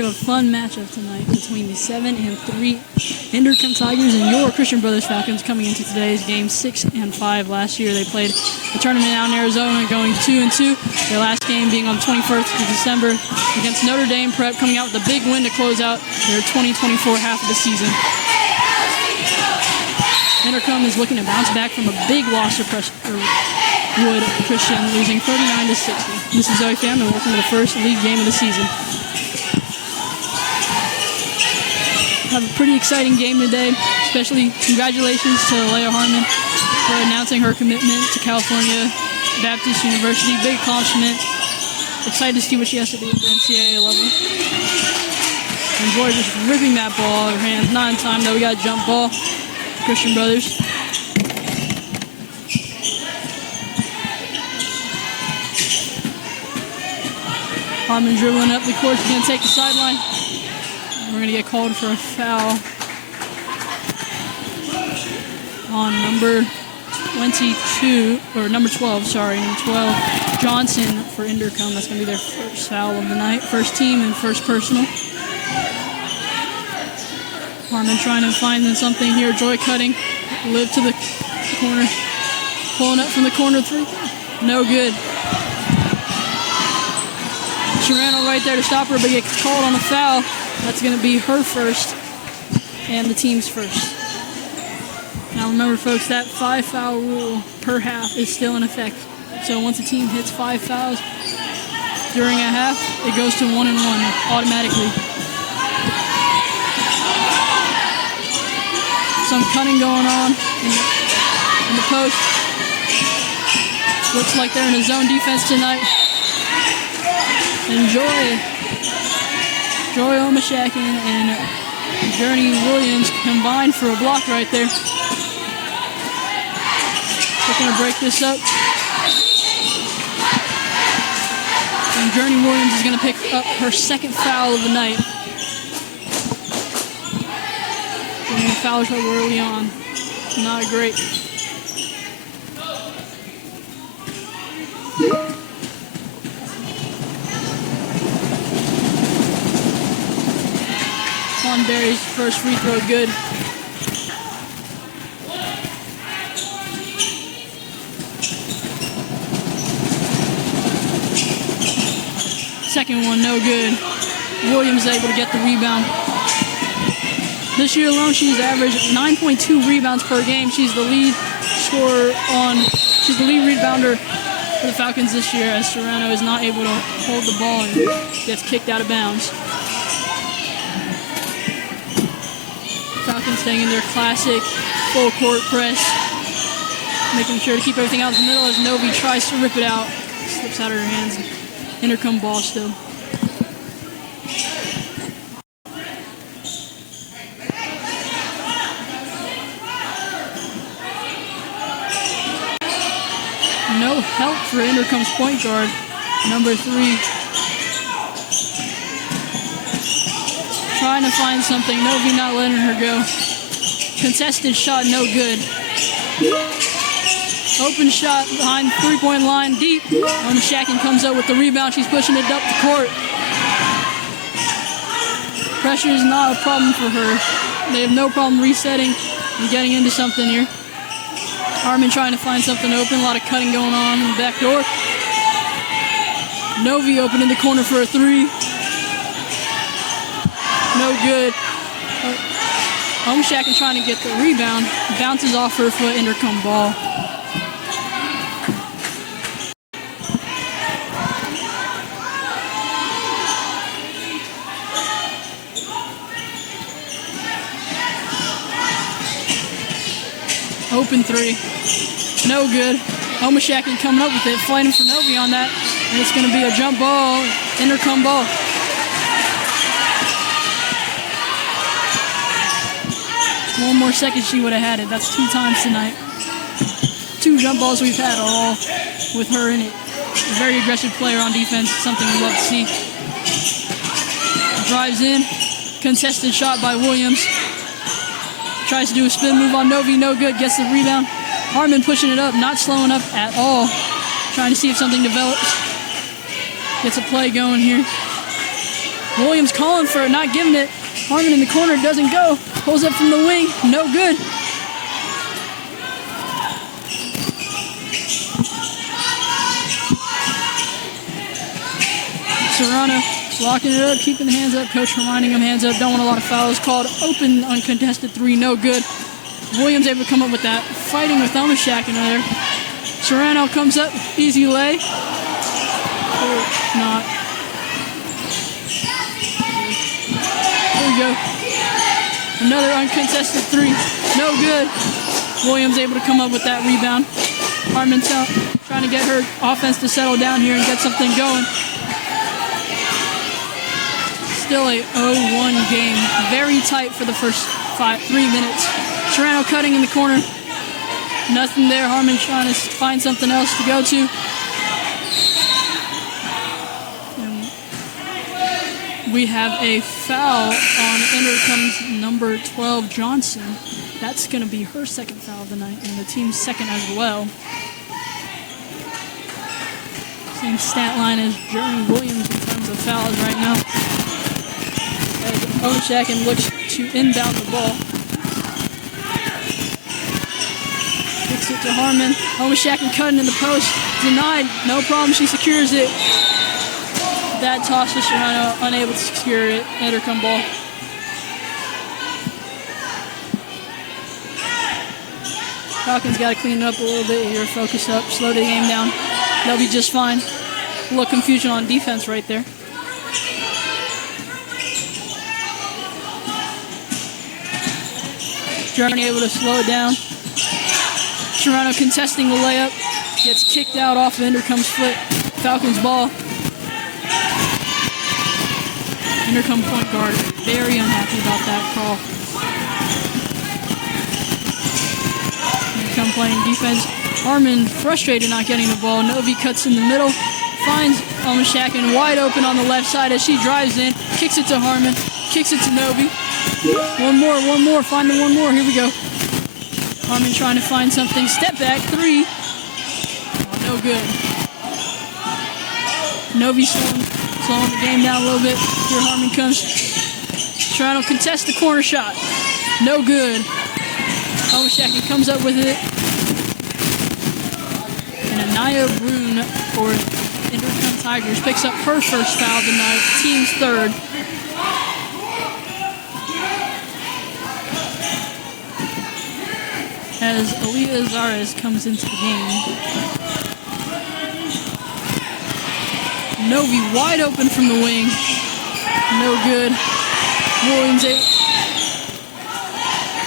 We have a fun matchup tonight between the 7-3 Inderkum Tigers and your Christian Brothers Falcons coming into today's game 6-5. Last year they played a tournament out in Arizona going 2-2. Their last game being on the 21st of December against Notre Dame Prep, coming out with a big win to close out their 2024 half of the season. Inderkum is looking to bounce back from a big loss to Wood Christian, losing 39-60. This is Zoe Pham, and welcome to the first league game of the season. Have a pretty exciting game today, especially congratulations to Leah Harmon for announcing her commitment to California Baptist University. Big accomplishment. Excited to see what she has to do at the NCAA level. And Joy just ripping that ball out of her hands. Not in time though. We got a jump ball. Christian Brothers. Harmon dribbling up the court. She's going to take the sideline. We're going to get called for a foul on number 12, Johnson for Inderkum. That's going to be their first foul of the night. First team and first personal. Harmon trying to find something here. Joy cutting. Live to the corner. Pulling up from the corner three. No good. She ran out right there to stop her, but gets called on a foul. That's going to be her first and the team's first. Now remember, folks, that 5-foul rule per half is still in effect. So once a team hits 5 fouls during a half, it goes to 1-1 automatically. Some cutting going on in the post. Looks like they're in a zone defense tonight. And Joy Omashakin and Journey Williams combined for a block right there. They're going to break this up. And Journey Williams is going to pick up her second foul of the night. Getting in foul trouble early on. Not great. Berry's first free throw good. Second one, no good. Williams is able to get the rebound. This year alone, she's averaged 9.2 rebounds per game. She's the lead rebounder for the Falcons this year, as Serrano is not able to hold the ball and gets kicked out of bounds. Falcons staying in their classic full court press, making sure to keep everything out in the middle as Novi tries to rip it out. Slips out of her hands. Inderkum ball still. No help for Inderkum's point guard, number 3. Trying to find something. Novi not letting her go. Contested shot, no good. Open shot behind three-point line, deep. Omashakin comes up with the rebound. She's pushing it up the court. Pressure is not a problem for her. They have no problem resetting and getting into something here. Harmon trying to find something open. A lot of cutting going on in the back door. Novi open in the corner for a 3. No good. Omashakin trying to get the rebound. Bounces off her foot, Inderkum ball. Open 3. No good. Omashakin coming up with it, fighting for Novi on that. And it's going to be a jump ball, Inderkum ball. One more second, she would have had it. That's 2 times tonight. 2 jump balls we've had are all with her in it. A very aggressive player on defense, something we love to see. Drives in, contested shot by Williams. Tries to do a spin move on Novi, no good, gets the rebound. Harmon pushing it up, not slowing up at all. Trying to see if something develops. Gets a play going here. Williams calling for it, not giving it. Harmon in the corner, doesn't go. Pulls up from the wing, no good. Serrano locking it up, keeping the hands up. Coach reminding him hands up, don't want a lot of fouls called. Open uncontested three, no good. Williams able to come up with that. Fighting with Elmashak in there. Serrano comes up, easy lay. Or not. There we go. Another uncontested three, no good. Williams able to come up with that rebound. Harmon trying to get her offense to settle down here and get something going. Still a 0-1 game. Very tight for the first 3 minutes. Serrano cutting in the corner. Nothing there. Harmon trying to find something else to go to. And we have a foul on Inderkum's number 12, Johnson. That's going to be her second foul of the night and the team's second as well. Same stat line as Jeremy Williams in terms of fouls right now. As Elmashak looks to inbound the ball. Kicks it to Harmon. Elmashak cutting in the post. Denied. No problem. She secures it. Bad toss to Serrano. Unable to secure it. Inderkum ball. Falcons got to clean it up a little bit here. Focus up. Slow the game down. They'll be just fine. A little confusion on defense right there. Germany able to slow it down. Serrano contesting the layup. Gets kicked out off of Inderkum's foot. Falcons ball. Inderkum point guard. Very unhappy about that call. Inderkum playing defense. Harmon frustrated not getting the ball. Novi cuts in the middle. Finds Elmashak wide open on the left side as she drives in. Kicks it to Harmon. Kicks it to Novi. One more. Finding one more. Here we go. Harmon trying to find something. Step back. Three. Oh, no good. Novi slowing the game down a little bit. Here Harmon comes. Trying to contest the corner shot. No good. Elmashak comes up with it. And Anaya Brune for Inderkum Tigers picks up her first foul of the night. Team's third. As Aaliyah Zares comes into the game. Novi wide open from the wing. No good.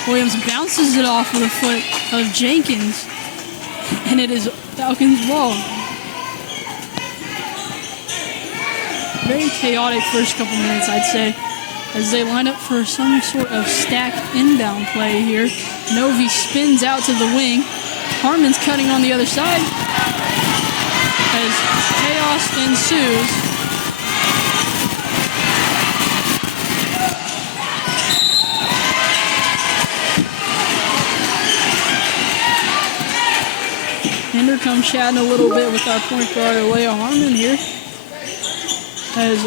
Williams bounces it off with a foot of Jenkins. And it is Falcons ball. Very chaotic first couple minutes, I'd say, as they line up for some sort of stack inbound play here. Novi spins out to the wing. Harmon's cutting on the other side as chaos ensues. Inderkum chatting a little bit with our point guard, Alea Harmon here. As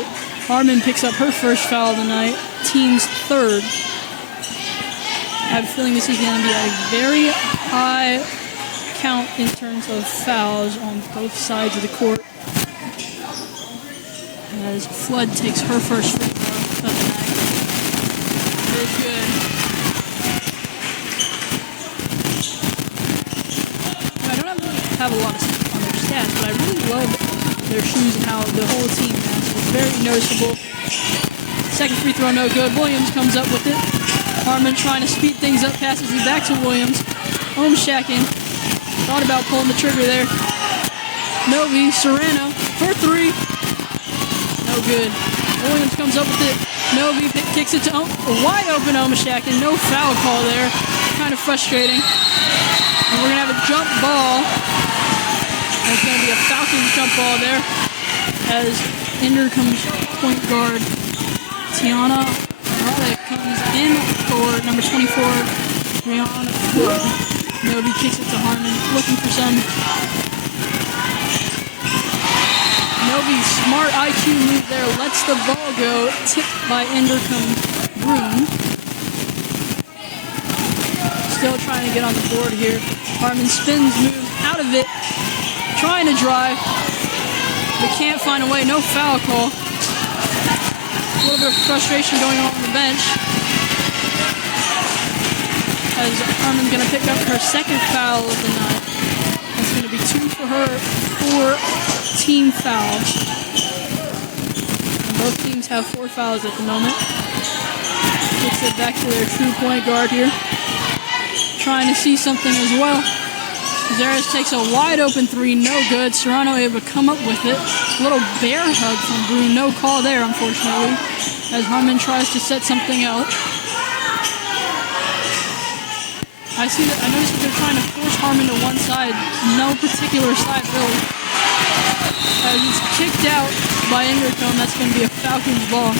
Harmon picks up her first foul of the night, team's third. I have a feeling this is going to be a very high count in terms of fouls on both sides of the court. As Flood takes her first free throw of the night. Very good. I don't have a lot of stuff on their stats, but I really love their shoes and how the whole team has. It's very noticeable. Second free throw, no good. Williams comes up with it. Harmon trying to speed things up, passes it back to Williams. Elmashak thought about pulling the trigger there. Novi, Serrano, for three. No good. Williams comes up with it. Novi kicks it to wide open Elmashak. No foul call there. Kind of frustrating. And we're going to have a jump ball. There's going to be a Falcons jump ball there. As Inderkum's point guard, Tiana comes in for number 24, Rihanna Flood. Novi kicks it to Harmon, looking for some. No Novi, smart IQ move there, lets the ball go, tipped by Inderkum Broom. Still trying to get on the board here. Harmon spins, moves out of it, trying to drive, but can't find a way. No foul call. A little bit of frustration going on the bench, as Harmon's going to pick up her second foul of the night. That's going to be 2 for her, 4 team fouls. And both teams have 4 fouls at the moment. Kicks it back to their true point guard here, trying to see something as well. Zares takes a wide open 3, no good. Serrano able to come up with it. A little bear hug from Broom, no call there, unfortunately, as Harmon tries to set something out. I noticed that they're trying to force Harmon to one side, no particular side really. As it's kicked out by Inderkum, that's going to be a Falcons ball.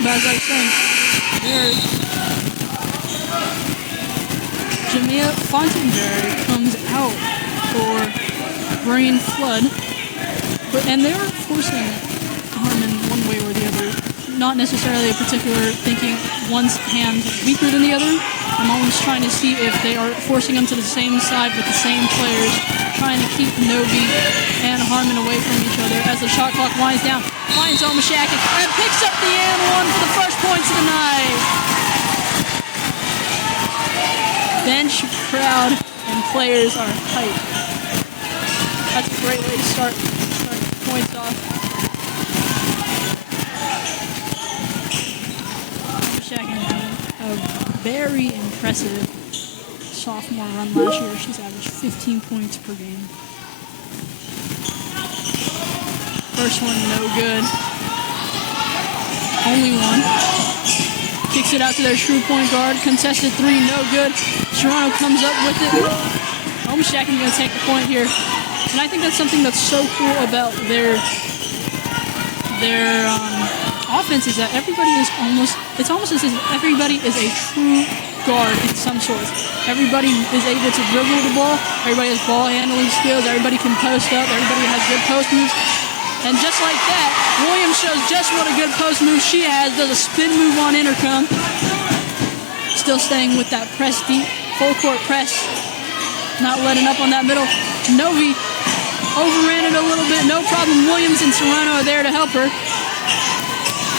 But as I was saying, Jamia Fontenberry comes out for Brain Flood, and they're forcing Harmon one way or the other. Not necessarily a particular thinking one's hand weaker than the other. I'm always trying to see if they are forcing them to the same side with the same players, trying to keep Novi and Harmon away from each other as the shot clock winds down. Finds Omashaki and picks up the and one for the first points of the night. Bench, crowd, and players are hyped. That's a great way to start points off. Omashaki a very impressive sophomore run last year. She's averaged 15 points per game. First one, no good. Only one. Kicks it out to their true point guard. Contested 3, no good. Serrano comes up with it. Omashaki going to take the point here. And I think that's something that's so cool about their offense is that it's almost as if everybody is a true guard in some sort. Everybody is able to dribble the ball. Everybody has ball handling skills. Everybody can post up. Everybody has good post moves. And just like that, Williams shows just what a good post move she has. Does a spin move on Inderkum. Still staying with that press deep, full court press. Not letting up on that middle. Novi overran it a little bit. No problem. Williams and Serrano are there to help her.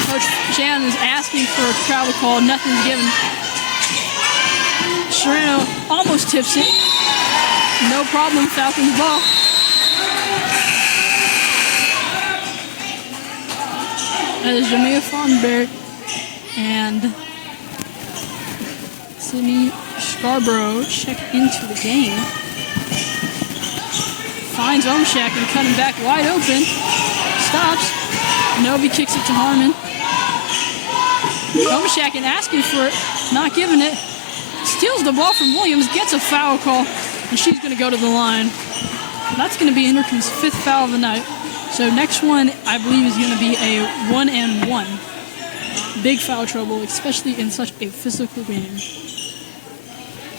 Coach Jan is asking for a travel call. Nothing's given. Serrano almost tips it. No problem. Falcons ball. As Jamia Fontenberry and Sydney Scarborough check into the game. Finds Omashaki and cutting back wide open. Stops. Novi kicks it to Harmon. Omashaki asking for it, not giving it. Steals the ball from Williams, gets a foul call, and she's going to go to the line. That's going to be Inderkum's 5th foul of the night. So next one, I believe, is going to be a 1-and-1. Big foul trouble, especially in such a physical game.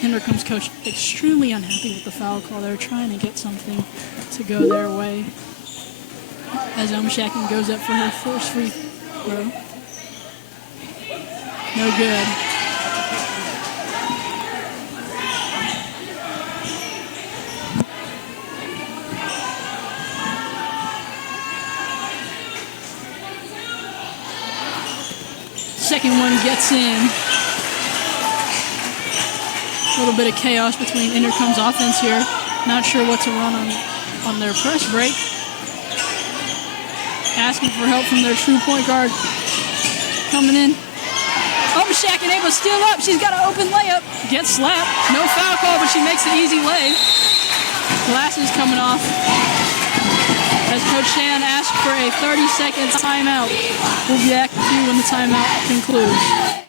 Inderkum's coach extremely unhappy with the foul call. They're trying to get something to go their way. As Omashaki goes up for her first free throw. No good. Second one gets in. A little bit of chaos between Inderkum's offense here. Not sure what to run on their press break. Asking for help from their true point guard. Coming in. Omashaki able to steal up. She's got an open layup. Gets slapped. No foul call, but she makes the easy lay. Glasses coming off. As Coach Shan asked for a 30-second timeout. We'll be back with you when the timeout concludes.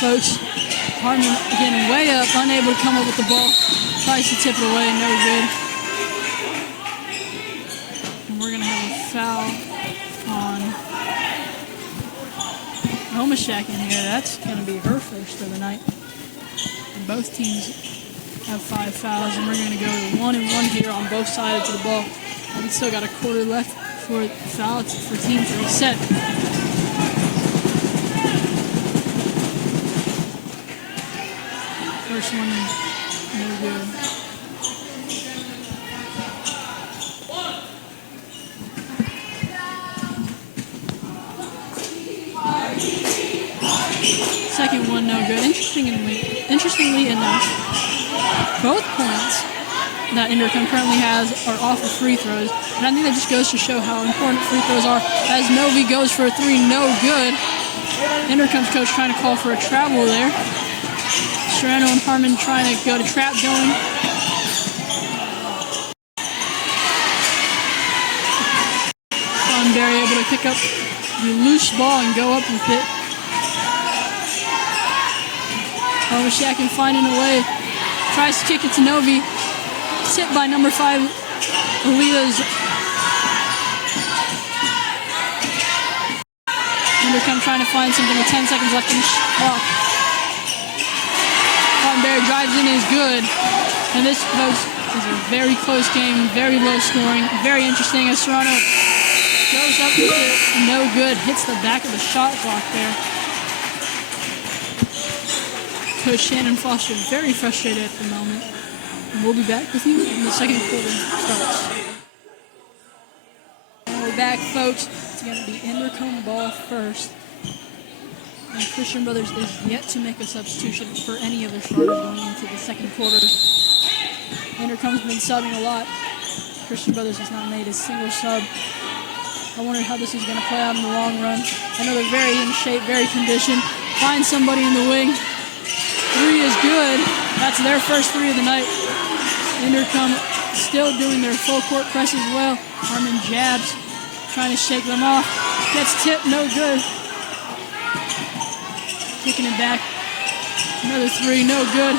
folks. Harmon again way up, unable to come up with the ball. Tries to tip it away, no good. And we're going to have a foul on Homashak in here. That's going to be her first of the night. And both teams have 5 fouls, and we're going to go to 1-and-1 here on both sides of the ball. And we still got a quarter left for the foul for team to reset. First one, no good. Second one, no good. Interestingly enough, both points that Inderkum currently has are off of free throws. And I think that just goes to show how important free throws are. As Novi goes for a 3, no good. Inderkum's coach trying to call for a travel there. Serrano and Harmon trying to go to trap going. Barry able to pick up the loose ball and go up with it. Homashak can find a way. Tries to kick it to Novi. Tipped by number 5, Alita's. Inderkum trying to find something with 10 seconds left in the clock. Barry drives in is good. And this, folks, is a very close game, very low scoring, very interesting as Serrano goes up with it, no good, hits the back of the shot clock there. Coach Shannon Foster very frustrated at the moment. And we'll be back with you when the second quarter starts. And we're back, folks. It's going to be Inderkum ball first. And Christian Brothers is yet to make a substitution for any of their starters going into the second quarter. Inderkum's been subbing a lot. Christian Brothers has not made a single sub. I wonder how this is going to play out in the long run. I know they're very in shape, very conditioned. Find somebody in the wing. 3 is good. That's their first 3 of the night. Inderkum still doing their full court press as well. Harmon jabs, trying to shake them off. Gets tipped, no good. Kicking it back. Another 3, no good.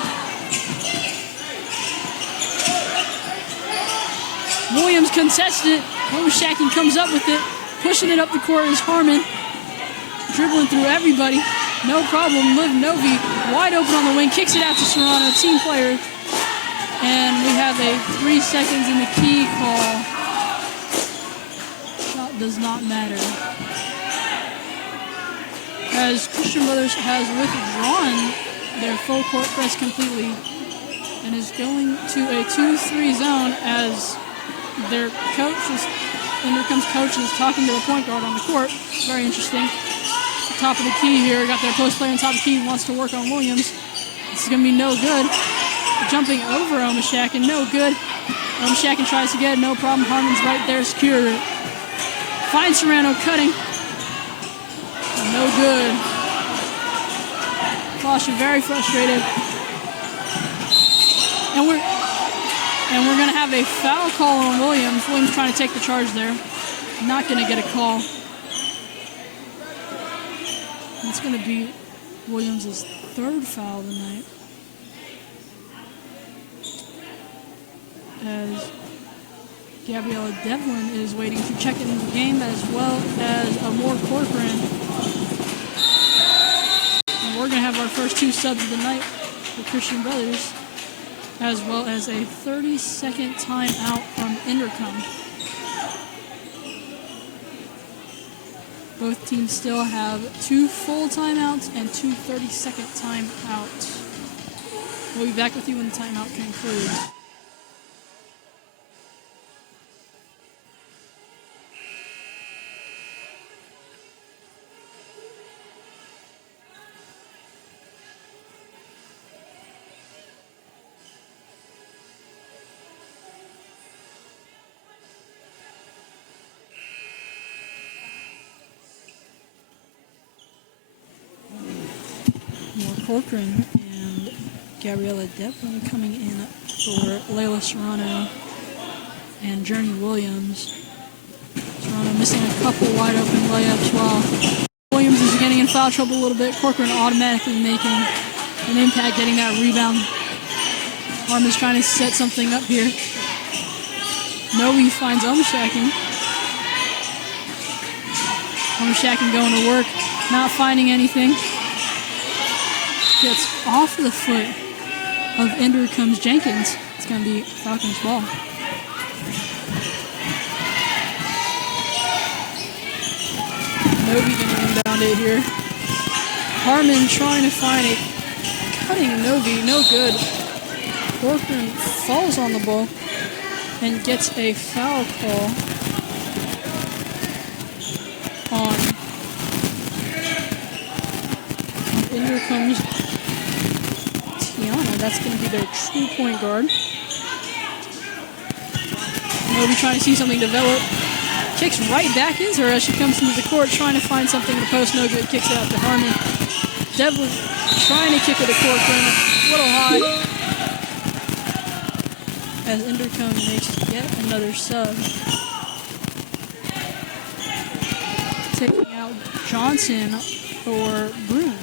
Williams contested it. Homashak comes up with it. Pushing it up the court is Harmon. Dribbling through everybody. No problem. Liv Novi wide open on the wing. Kicks it out to Serrano, team player. And we have a 3 seconds in the key call. Shot does not matter. As Christian Brothers has withdrawn their full court press completely and is going to a 2-3 zone as their coach Inderkum's coach is talking to the point guard on the court. Very interesting. Top of the key here. Got their post player on top of the key. Wants to work on Williams. This is going to be no good. Jumping over Homashak and no good. Homashak tries to get it. No problem. Harmon's right there. Secure. Finds Serrano cutting. No good. Foster very frustrated. And we're going to have a foul call on Williams. Williams trying to take the charge there. Not going to get a call. It's going to be Williams' 3rd foul of the night. As Gabriella Devlin is waiting to check in the game, as well as Amor Corcoran. And we're going to have our first 2 subs of the night for Christian Brothers, as well as a 30-second timeout from Inderkum. Both teams still have 2 full timeouts and 2 30-second timeouts. We'll be back with you when the timeout concludes. Corcoran and Gabriella Devlin coming in for Layla Serrano and Journey Williams. Serrano missing a couple wide open layups while Williams is getting in foul trouble a little bit. Corcoran automatically making an impact, getting that rebound. Harmon's trying to set something up here. Noe finds Umshakin. Umshakin going to work, not finding anything. Gets off the foot of Inderkum's Jenkins. It's going to be Falcons ball. Noe going to inbound it here. Harmon trying to find it. Cutting Noe, no good. Corcoran falls on the ball and gets a foul call on Inderkum's Tiana. That's going to be their true point guard. Noe trying to see something develop. Kicks right back into her as she comes into the court, trying to find something in the post. No good. Kicks it out to Harmon. Devlin trying to kick it to Corcoran. A little high. As Inderkum makes yet another sub. Taking out Johnson for Broom.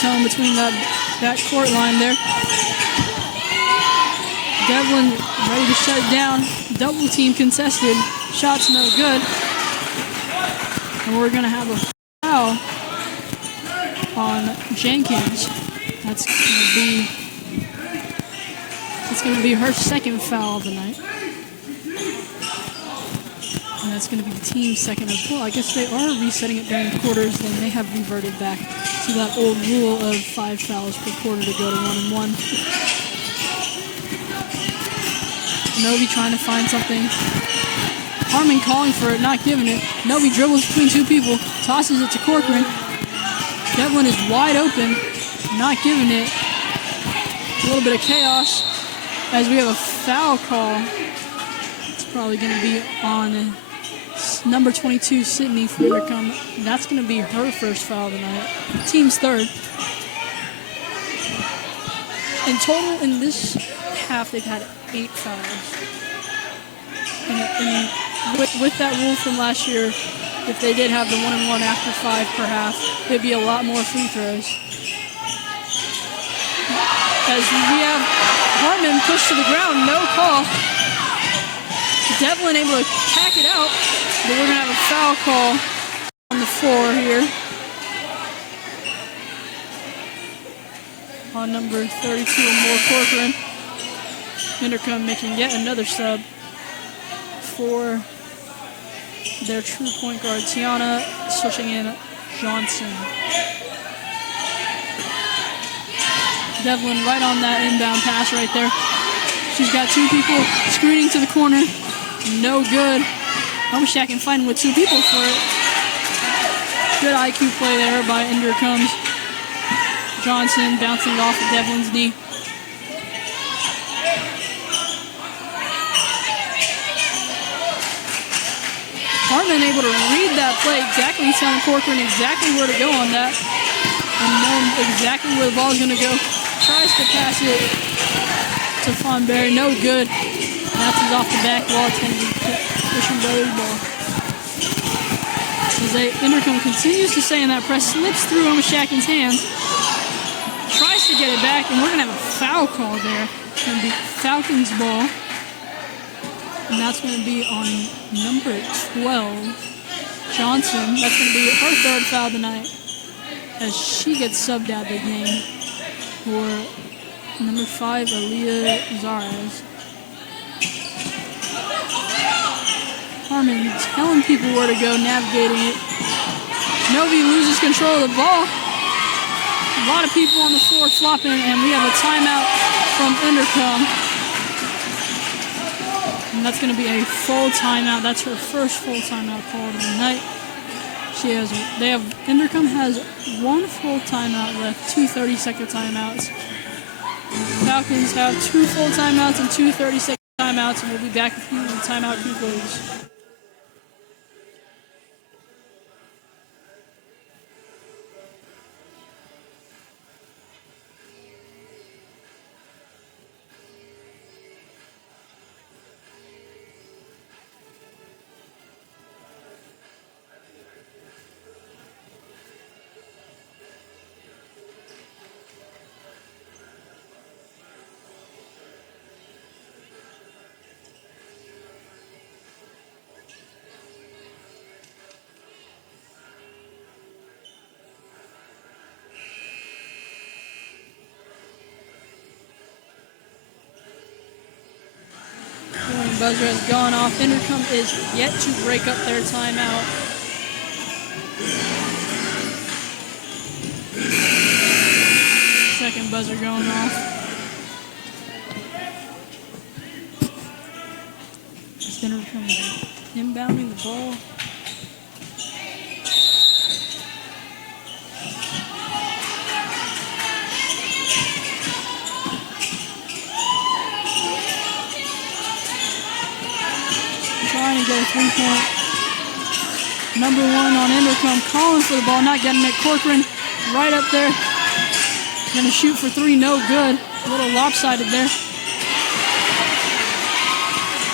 Tone between that court line there. Devlin ready to shut it down. Double team contested. Shots no good. And we're going to have a foul on Jenkins. That's going to be her second foul of the night. And that's going to be the team's second as well. I guess they are resetting it during the quarters. They may have reverted back to that old rule of 5 fouls per quarter to go to 1-1. Noe trying to find something. Harmon calling for it, not giving it. Noe dribbles between two people, tosses it to Corcoran. Devlin is wide open, not giving it. A little bit of chaos as we have a foul call. It's probably going to be on number 22, Sydney, for Inderkum. That's going to be her first foul tonight. Team's third. In total, in this half, they've had 8 fouls. And with that rule from last year, if they did have the 1-1 after 5 per half, there'd be a lot more free throws. As we have Harmon pushed to the ground, no call. Devlin able to tack it out, but we're going to have a foul call on the floor here. On number 32 and more, Corcoran. Inderkum making yet another sub for their true point guard, Tiana, switching in Johnson. Devlin right on that inbound pass right there. She's got 2 people screening to the corner. No good. Umshakin fighting with 2 people for it. Good IQ play there by Inderkum. Johnson bouncing it off of Devlin's knee. Harmon able to read that play exactly, telling Corcoran exactly where to go on that. And knowing exactly where the ball is going to go. Tries to pass it to Fonberry. No good. Bounces off the back wall. It's going to be Christian Brothers ball. As Inderkum continues to stay in that press, slips through Umshakin's hands. Tries to get it back, and we're going to have a foul call there. It's going to be Falcons ball. And that's going to be on number 12, Johnson. That's going to be her third foul tonight as she gets subbed out of the game for number 5, Aaliyah Zaraz. Harmon telling people where to go, navigating it. Noe loses control of the ball. A lot of people on the floor flopping, and we have a timeout from Inderkum. And that's going to be a full timeout. That's her first full timeout called of the night. Inderkum has 1 full timeout left, 2 30-second timeouts. Falcons have 2 full timeouts and 2 30-second timeouts, and we'll be back with you when the timeout concludes. buzzer has gone off. Inderkum is yet to break up their timeout. Second buzzer going off. Inderkum inbounding the ball. Trying to get a three-point. Number one on Inderkum, calling for the ball, not getting it. Corcoran right up there. Gonna shoot for three, no good. A little lopsided there.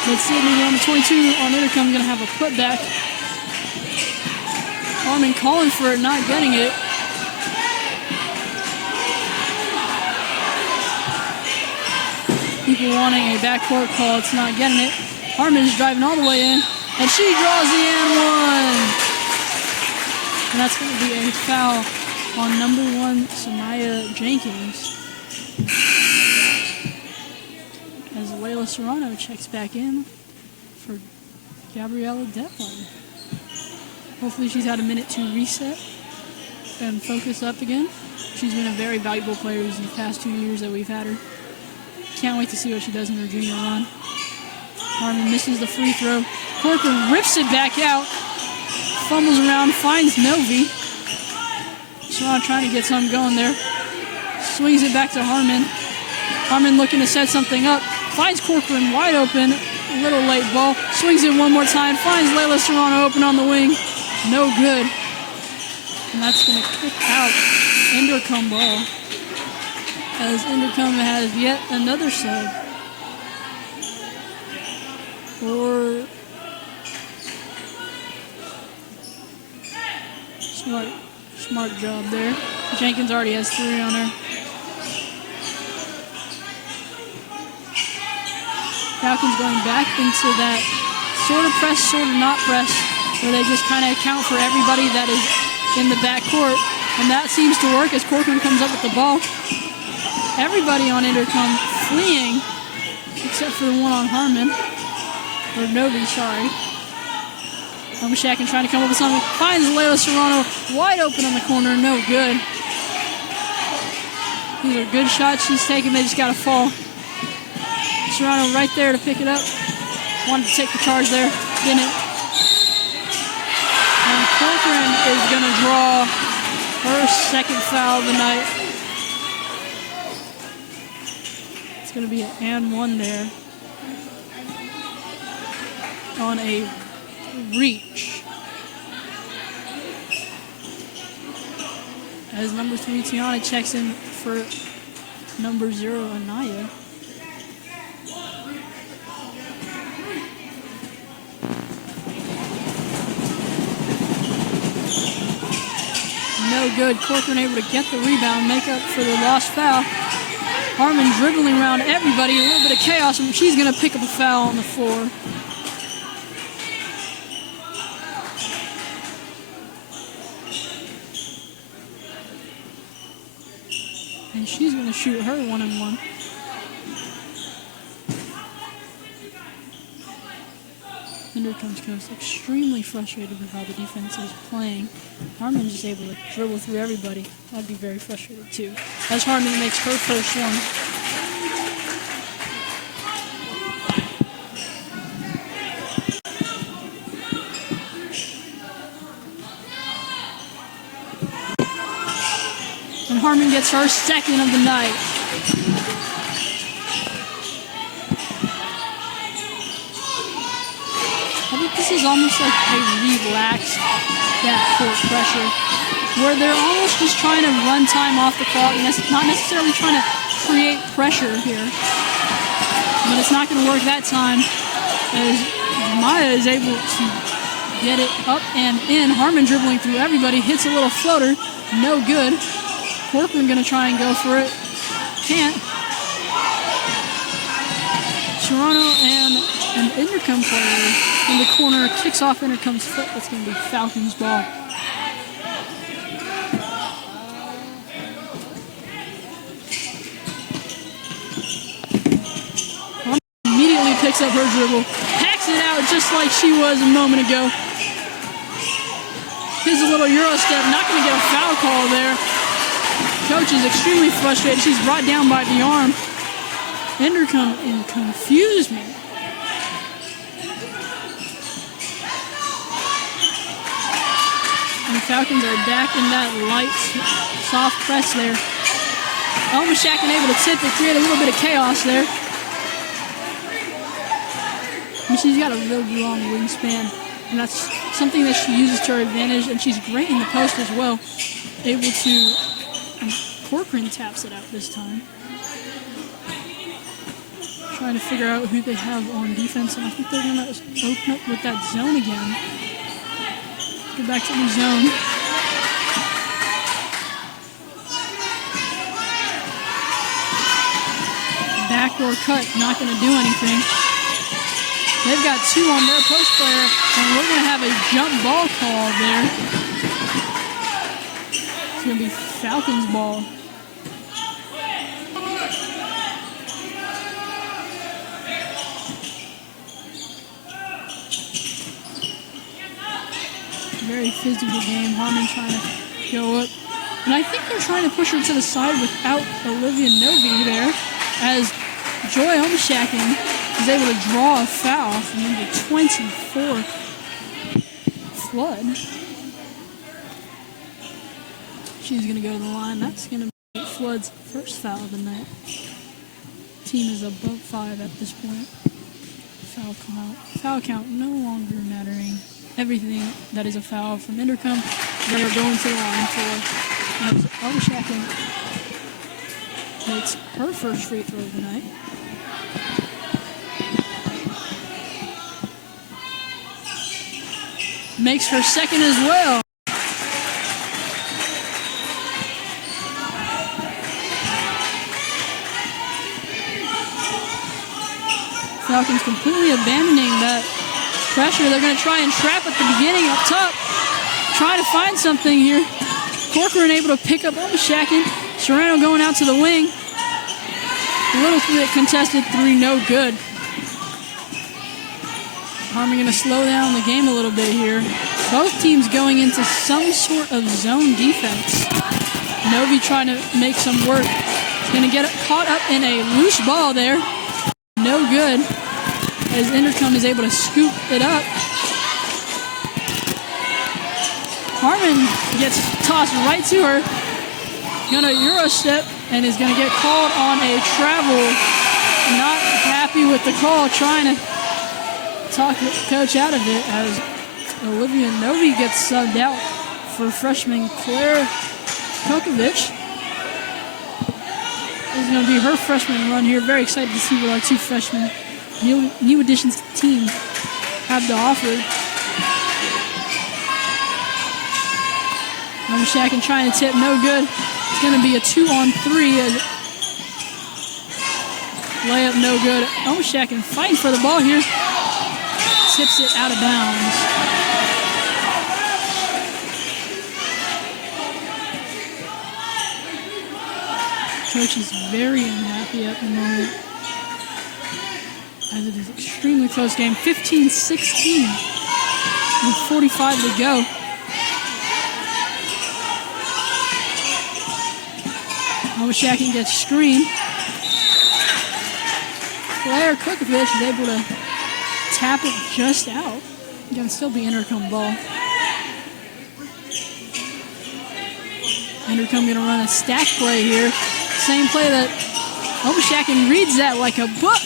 But Sydney, number 22 on Inderkum, gonna have a putback. Harmon calling for it, not getting it. People wanting a backcourt call, it's not getting it. Harmon's driving all the way in, and she draws the and one. And that's going to be a foul on number one, Samaya Jenkins. As Layla Serrano checks back in for Gabriella Devlin. Hopefully she's had a minute to reset and focus up again. She's been a very valuable player in the past 2 years that we've had her. Can't wait to see what she does in her junior run. Harmon misses the free throw. Corcoran rips it back out. Fumbles around, finds Novi. Serrano trying to get something going there. Swings it back to Harmon. Harmon looking to set something up. Finds Corcoran wide open. A little late ball. Swings it one more time. Finds Layla Serrano open on the wing. No good. And that's going to kick out Inderkum ball. As Inderkum has yet another sub. Or smart job there. Jenkins already has three on her. Falcons going back into that sort of press, sort of not press, where they just kind of account for everybody that is in the backcourt. And that seems to work as Corcoran comes up with the ball. Everybody on Inderkum fleeing, except for the one on Harmon. Or Novi, sorry. Shakin trying to come up with something. Finds Layla Serrano wide open on the corner. No good. These are good shots she's taking. They just got to fall. Serrano right there to pick it up. Wanted to take the charge there. Didn't. And Corcoran is going to draw her second foul of the night. It's going to be an and one there. On a reach. As number 3, Tiana checks in for number 0, Anaya. No good. Corcoran able to get the rebound, make up for the lost foul. Harmon dribbling around everybody, a little bit of chaos, and she's going to pick up a foul on the floor. And she's going to shoot her 1-and-1. Inderkum's coach extremely frustrated with how the defense is playing. Harmon's just able to dribble through everybody. I'd be very frustrated too. As Harmon makes her first one. And Harmon gets her second of the night. I think this is almost like a relaxed backcourt pressure, where they're almost just trying to run time off the clock, and that's not necessarily trying to create pressure here. But it's not going to work that time, as Maya is able to get it up and in. Harmon dribbling through everybody, hits a little floater, no good. Corcoran going to try and go for it. Can't. Serrano and an Inderkum player in the corner kicks off Inderkum's foot. That's going to be Falcons ball. Immediately picks up up her dribble. Hacks it out just like she was a moment ago. Here's a little Euro step. Not going to get a foul call there. Coach is extremely frustrated. She's brought down by the arm. Inderkum confused me. And the Falcons are back in that light, soft press there. Omashackin able to tip it, create a little bit of chaos there. And she's got a really long wingspan, and that's something that she uses to her advantage, and she's great in the post as well. Able to, Corcoran taps it out this time. Trying to figure out who they have on defense, and I think they're going to open up with that zone again. Get back to the zone. Backdoor cut, not going to do anything. They've got two on their post player, and we're going to have a jump ball call there. It's going to be Falcons ball. Very physical game. Harmon trying to go up. And I think they're trying to push her to the side without Olivia Novi there, as Joy Omashackin is able to draw a foul from number 24, Flood. She's going to go to the line. That's going to be Flood's first foul of the night. Team is above 5 at this point. Foul count no longer mattering. Everything that is a foul from Inderkum, they are going to the line for. As Omashackin makes her first free throw of the night. Makes her second as well. Falcons completely abandoning that pressure. They're going to try and trap at the beginning up top. Trying to find something here. Corcoran able to pick up Omashackin. Serrano going out to the wing. A little bit contested three, no good. Harmon going to slow down the game a little bit here. Both teams going into some sort of zone defense. Novi trying to make some work. Going to get caught up in a loose ball there. No good. As Inderkum is able to scoop it up. Harmon gets tossed right to her. Gonna Euro step and is gonna get called on a travel. Not happy with the call, trying to talk the coach out of it as Olivia Novi gets subbed out for freshman Claire Kokovic. This is gonna be her freshman run here. Very excited to see what our two freshmen, new additions to the team, have to offer. Omashackin trying to tip, no good. It's going to be a 2-on-3. Layup, no good. Omashackin fighting for the ball here. Tips it out of bounds. Coach is very unhappy at the moment, as it is an extremely close game. 15-16 with 45 to go. Omashackin gets screened. Claire Kokovic is able to tap it just out. It's going to still be Inderkum ball. Inderkum going to run a stack play here. Same play that Omashackin reads that like a book.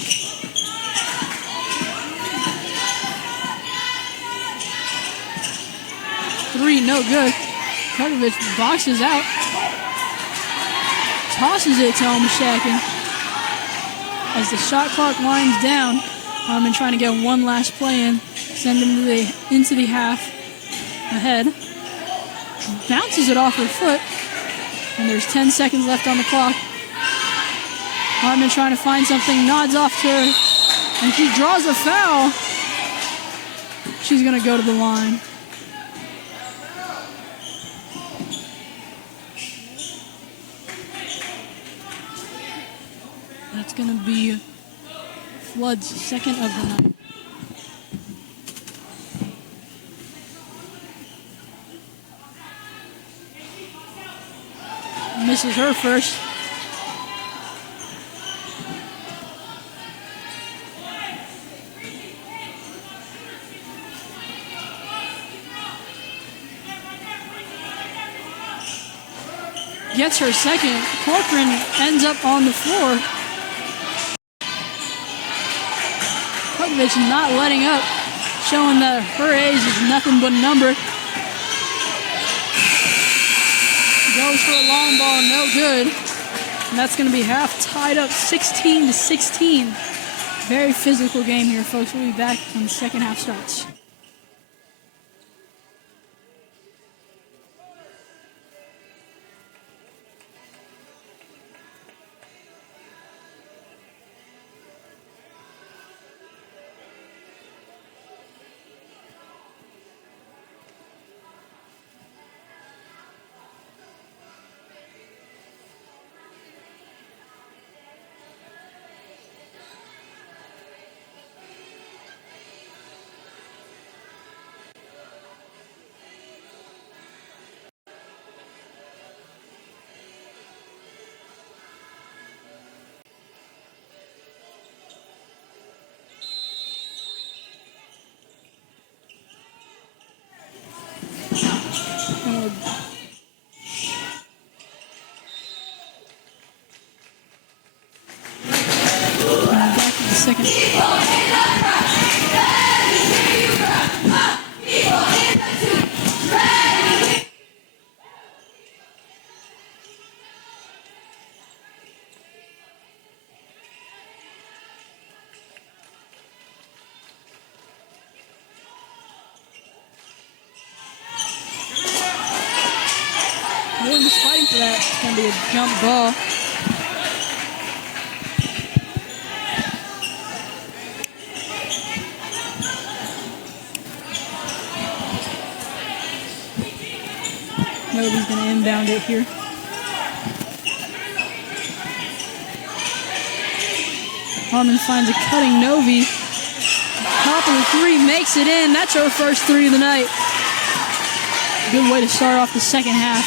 Three, no good. Kokovic boxes out. Tosses it to Omashackin. As the shot clock winds down, Harmon trying to get one last play in, send him into the half ahead. Bounces it off her foot, and there's 10 seconds left on the clock. Harmon trying to find something, nods off to her, and she draws a foul. She's going to go to the line. That's going to be Flood's second of the night. Misses her first. Gets her second. Corcoran ends up on the floor. Kukovic not letting up, showing that her age is nothing but a number. Goes for a long ball, no good. And that's going to be half tied up 16-16. Very physical game here, folks. We'll be back when the second half starts. Back to the second. Williams fighting for that. It's going to be a jump ball. Nobody's going to inbound it here. Harmon finds a cutting Novi. Top of the three, makes it in. That's her first three of the night. Good way to start off the second half.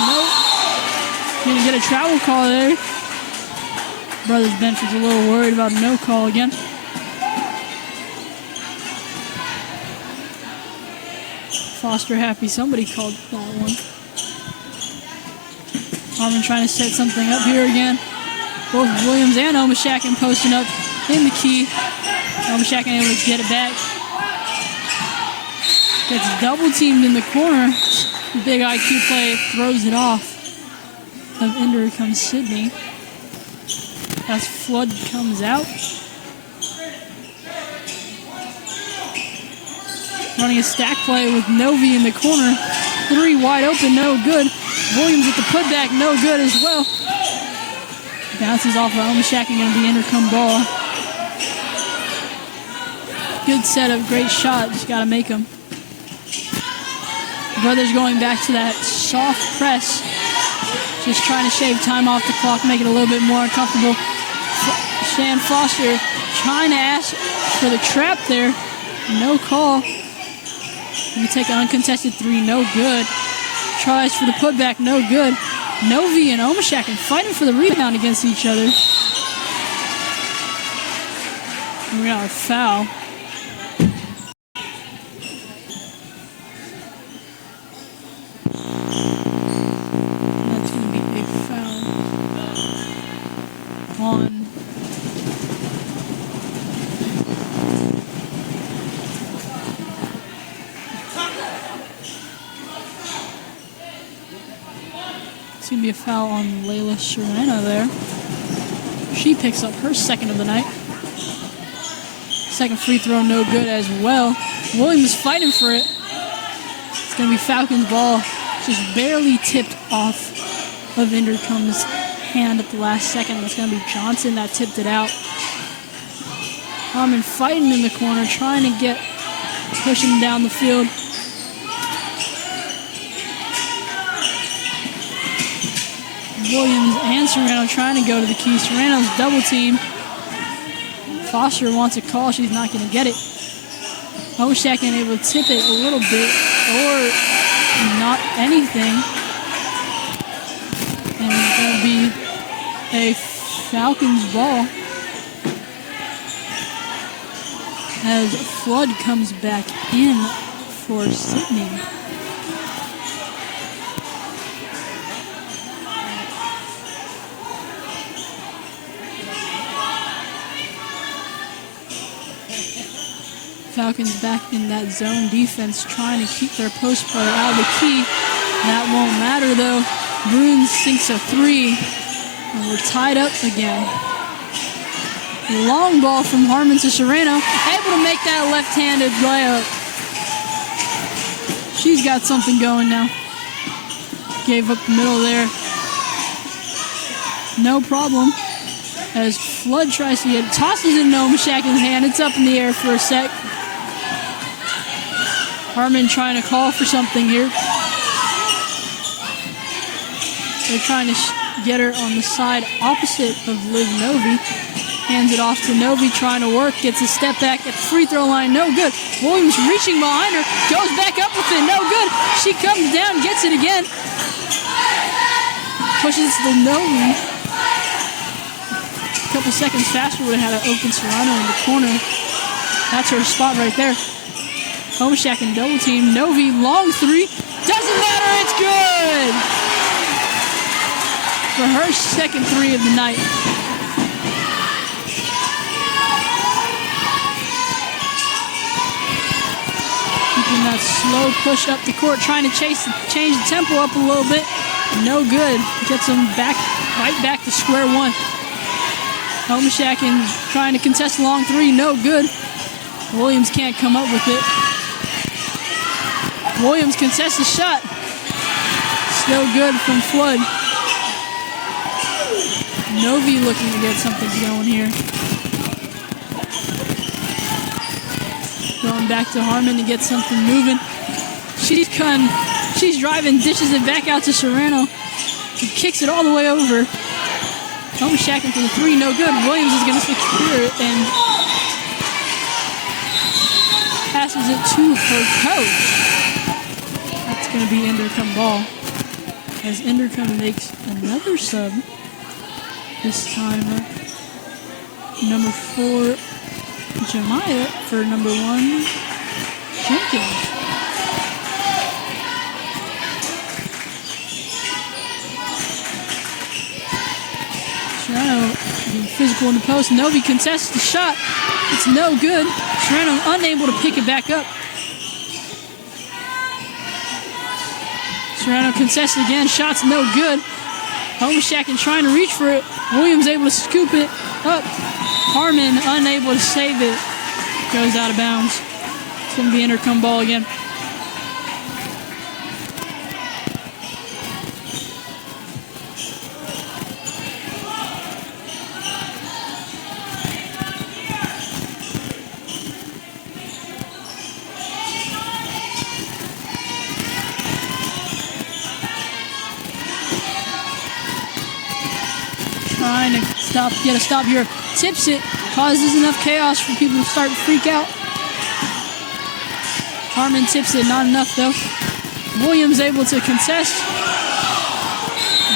Nope. Gonna get a travel call there. Brothers bench was a little worried about no call again. Foster happy somebody called that one. Harmon trying to set something up here again. Both Williams and Omashakin posting up in the key. Omashakin able to get it back. Gets double teamed in the corner. Big IQ play, throws it off of Inderkum Sydney. As Flood comes out. Running a stack play with Novi in the corner. Three wide open, no good. Williams with the putback, no good as well. Bounces off of Omashakin, going to be Inderkum ball. Good setup, great shot, just got to make them. Brothers going back to that soft press. Just trying to shave time off the clock, make it a little bit more uncomfortable. Shan Foster trying to ask for the trap there. No call. We take an uncontested three, no good. Tries for the putback, no good. Novi and Omashakin fighting for the rebound against each other. We got a foul. That's going to be a foul on It's going to be a foul on Layla Serena there. She picks up her second of the night. Second free throw, no good as well. Williams fighting for it. It's going to be Falcons ball. Just barely tipped off of Inderkum's hand at the last second. That's going to be Johnson that tipped it out. Harmon fighting in the corner, trying to push him down the field. Williams and Serrano trying to go to the key. Serrano's double team. Foster wants a call. She's not going to get it. Homeshacking able to tip it a little bit or not anything. And it's going to be a Falcons ball as Flood comes back in for Sydney. Falcons back in that zone defense, trying to keep their post player out of the key. That won't matter though. Bruins sinks a 3, and we're tied up again. Long ball from Harmon to Serrano, able to make that left-handed layup. She's got something going now. Gave up the middle there. No problem. As Flood tries to get it, tosses it in Nomashak's hand. It's up in the air for a sec. Harmon trying to call for something here. They're trying to get her on the side opposite of Liv Novi. Hands it off to Novi, trying to work. Gets a step back at the free throw line. No good. Williams reaching behind her. Goes back up with it. No good. She comes down, gets it again. Pushes to Novi. A couple seconds faster would have had an open Serrano in the corner. That's her spot right there. Homeshak and double team. Novi, long 3. Doesn't matter, it's good! For her second 3 of the night. Keeping that slow push up the court, trying to change the tempo up a little bit. No good. Gets them right back to square one. Homeshak and trying to contest the long 3, no good. Williams can't come up with it. Williams contests the shot. Still good from Flood. Novi looking to get something going here. Going back to Harmon to get something moving. She's driving, dishes it back out to Serrano. He kicks it all the way over. Homeshacking for the 3, no good. Williams is going to secure it and passes it to her coach. That's going to be Inderkum ball. As Inderkum makes another sub. This time, number 4, Jemiah, for number 1, Jenkins. Serrano being physical in the post. Novi contests the shot. It's no good. Serrano unable to pick it back up. Serrano contests again. Shot's no good. Homeshacking trying to reach for it. Williams able to scoop it up. Harmon unable to save it. Goes out of bounds. It's going to be Inderkum ball again. Trying to get a stop here. Tips it, causes enough chaos for people to start to freak out. Harmon tips it, not enough though. Williams able to contest,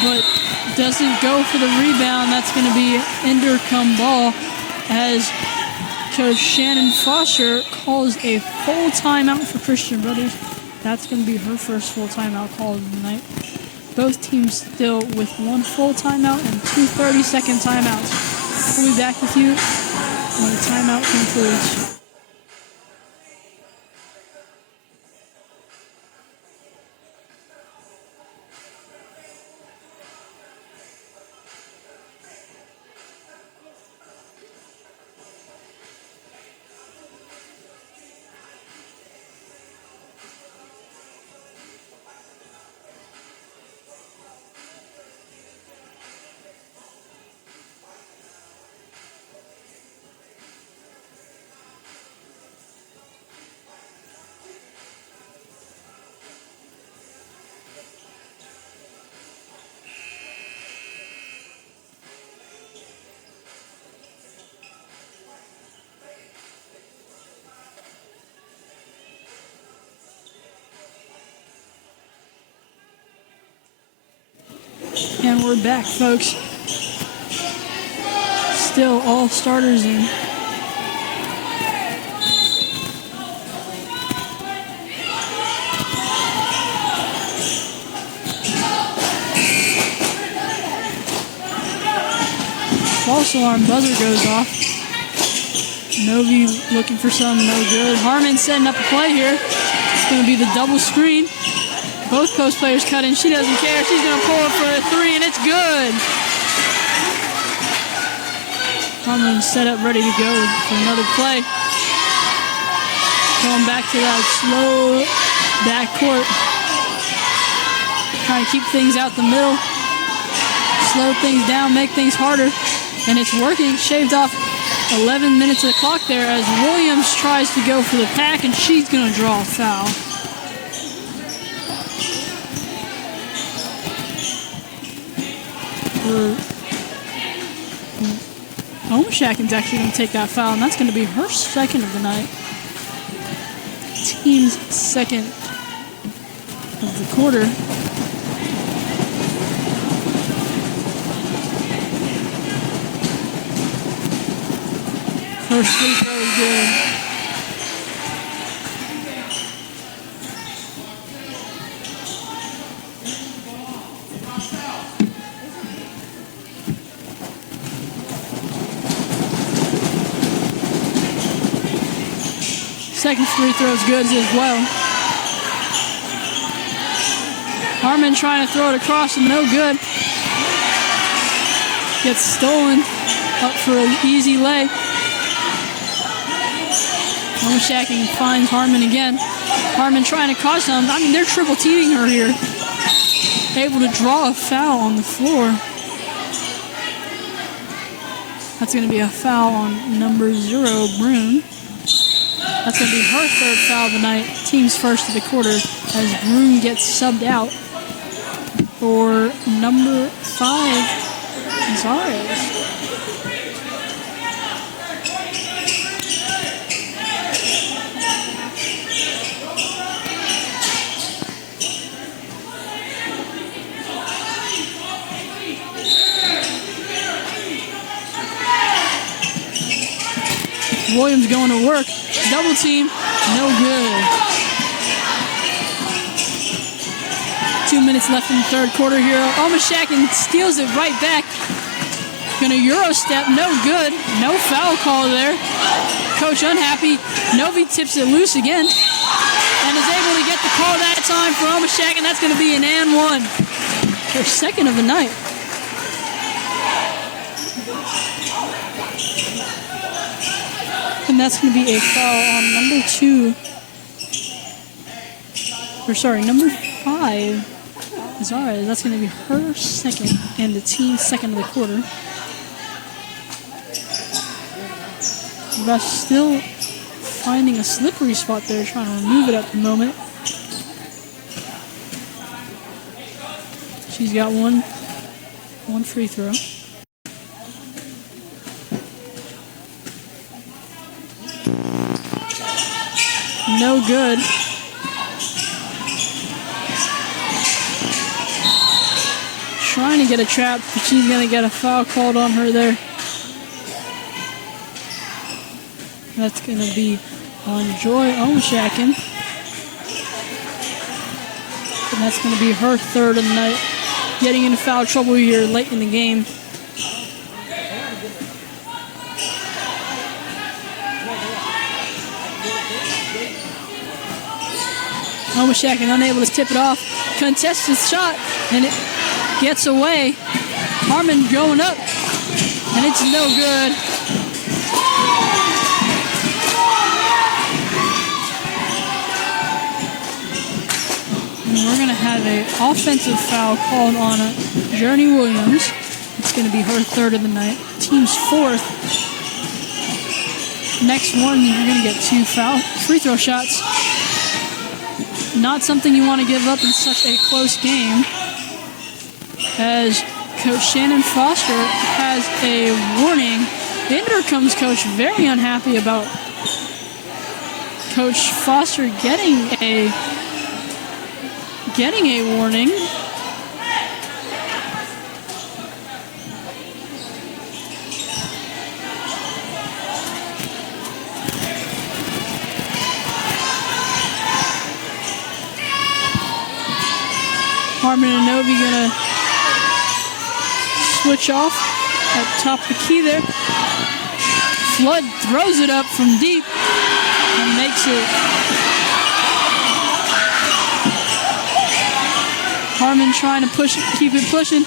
but doesn't go for the rebound. That's going to be Inderkum ball as Coach Shannon Foster calls a full timeout for Christian Brothers. That's going to be her first full timeout call of the night. Both teams still with 1 full timeout and 2 30-second timeouts. We'll be back with you when the timeout concludes. And we're back, folks. Still all starters in. False alarm buzzer goes off. Novi looking for some, no good. Harmon setting up a play here. It's going to be the double screen. Both post players cut in. She doesn't care. She's going to pull it for a three, and it's good. Harmon set up, ready to go for another play. Going back to that slow backcourt. Trying to keep things out the middle. Slow things down, make things harder. And it's working. Shaved off 11 minutes of the clock there as Williams tries to go for the pack, and she's going to draw a foul. Omeshakin's actually going to take that foul, and that's going to be her second of the night. Team's second of the quarter. First free throw is good. Second free throw is good as well. Harmon trying to throw it across and no good. Gets stolen up for an easy lay. Omeshakin finds Harmon again. Harmon trying to cause some. I mean, they're triple teaming her here. Able to draw a foul on the floor. That's going to be a foul on number 0, Brune. That's going to be her third foul of the night. Team's first of the quarter as Brune gets subbed out for number 5, Zares. Williams going to work. Double team. No good. 2 minutes left in the third quarter here. Omeshakin steals it right back. Gonna Euro step. No good. No foul call there. Coach unhappy. Novi tips it loose again. And is able to get the call that time for Omeshakin. That's going to be an and one. Her second of the night. And that's going to be a foul on number 2. Or sorry, number 5. Zara. That's going to be her second and the team's second of the quarter. But still finding a slippery spot there, trying to remove it at the moment. She's got one free throw. No good. Trying to get a trap, but she's going to get a foul called on her there. That's going to be on Joy Omeshakin. And that's going to be her third of the night. Getting into foul trouble here late in the game. Omeshakin unable to tip it off. Contests his shot, and it gets away. Harmon going up, and it's no good. And we're going to have an offensive foul called on Journey Williams. It's going to be her third of the night. Team's fourth. Next one, you're going to get 2 free throw shots. Not something you want to give up in such a close game, as Coach Shannon Foster has a warning. Inderkum's coach very unhappy about Coach Foster getting a warning. Novi gonna switch off at top of the key there. Flood throws it up from deep and makes it. Harmon trying to push it, keep it pushing.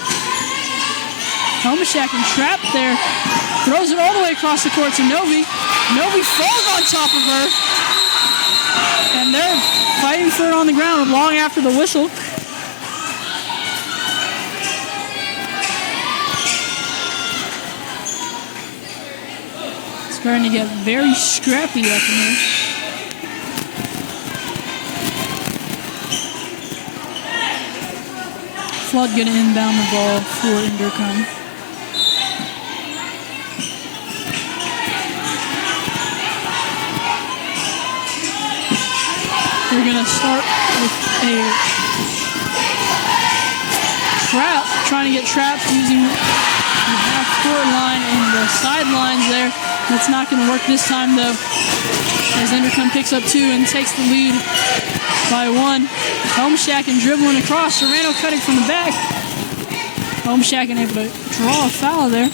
Homashak trapped there. Throws it all the way across the court to Novi. Novi falls on top of her. And they're fighting for it on the ground long after the whistle. It's starting to get very scrappy up in here. Flood gonna inbound the ball for Inderkum. We're gonna start with a trap, trying to get trapped using the half-court line and the sidelines there. That's not gonna work this time though, as Inderkum picks up 2 and takes the lead by 1. Homashak dribbling across. Serrano cutting from the back. Homashak able to draw a foul there.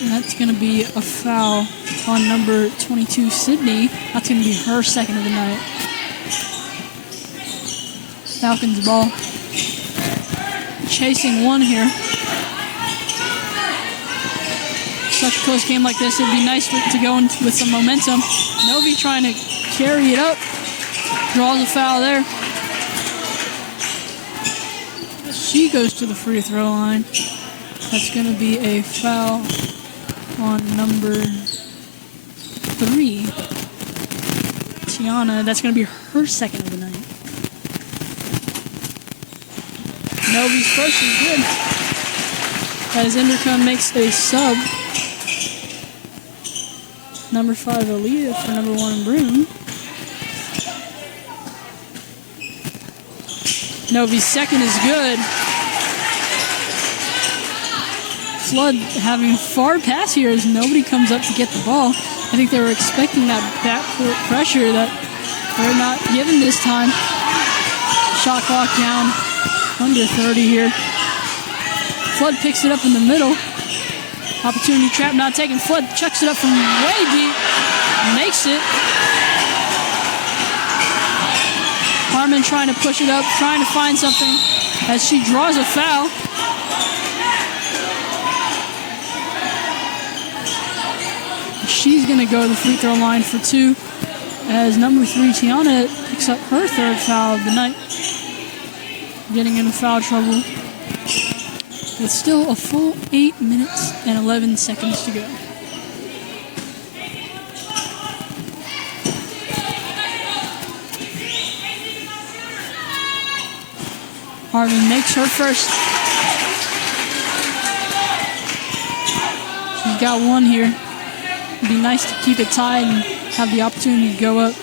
And that's going to be a foul on number 22, Sydney. That's going to be her second of the night. Falcons ball. Chasing 1 here. Such a close game like this, it'd be nice to go in with some momentum. Novi trying to carry it up. Draws a foul there. She goes to the free throw line. That's going to be a foul on number 3, Tiana. That's going to be her second of the night. Novi's first is good. As Inderkum makes a sub. Number 5, Aaliyah for number 1, Broom. Novi's second is good. Flood having far pass here as nobody comes up to get the ball. I think they were expecting that backcourt pressure that they're not given this time. Shot clock down, under 30 here. Flood picks it up in the middle. Opportunity trap not taken. Flood chucks it up from way deep. Makes it. Harmon trying to push it up, trying to find something as she draws a foul. She's going to go to the free throw line for 2 as number 3, Tiana, picks up her 3rd foul of the night. Getting into foul trouble with still a full 8 minutes and 11 seconds to go. Harmon makes her first. She's got 1 here. It'd be nice to keep it tied and have the opportunity to go up.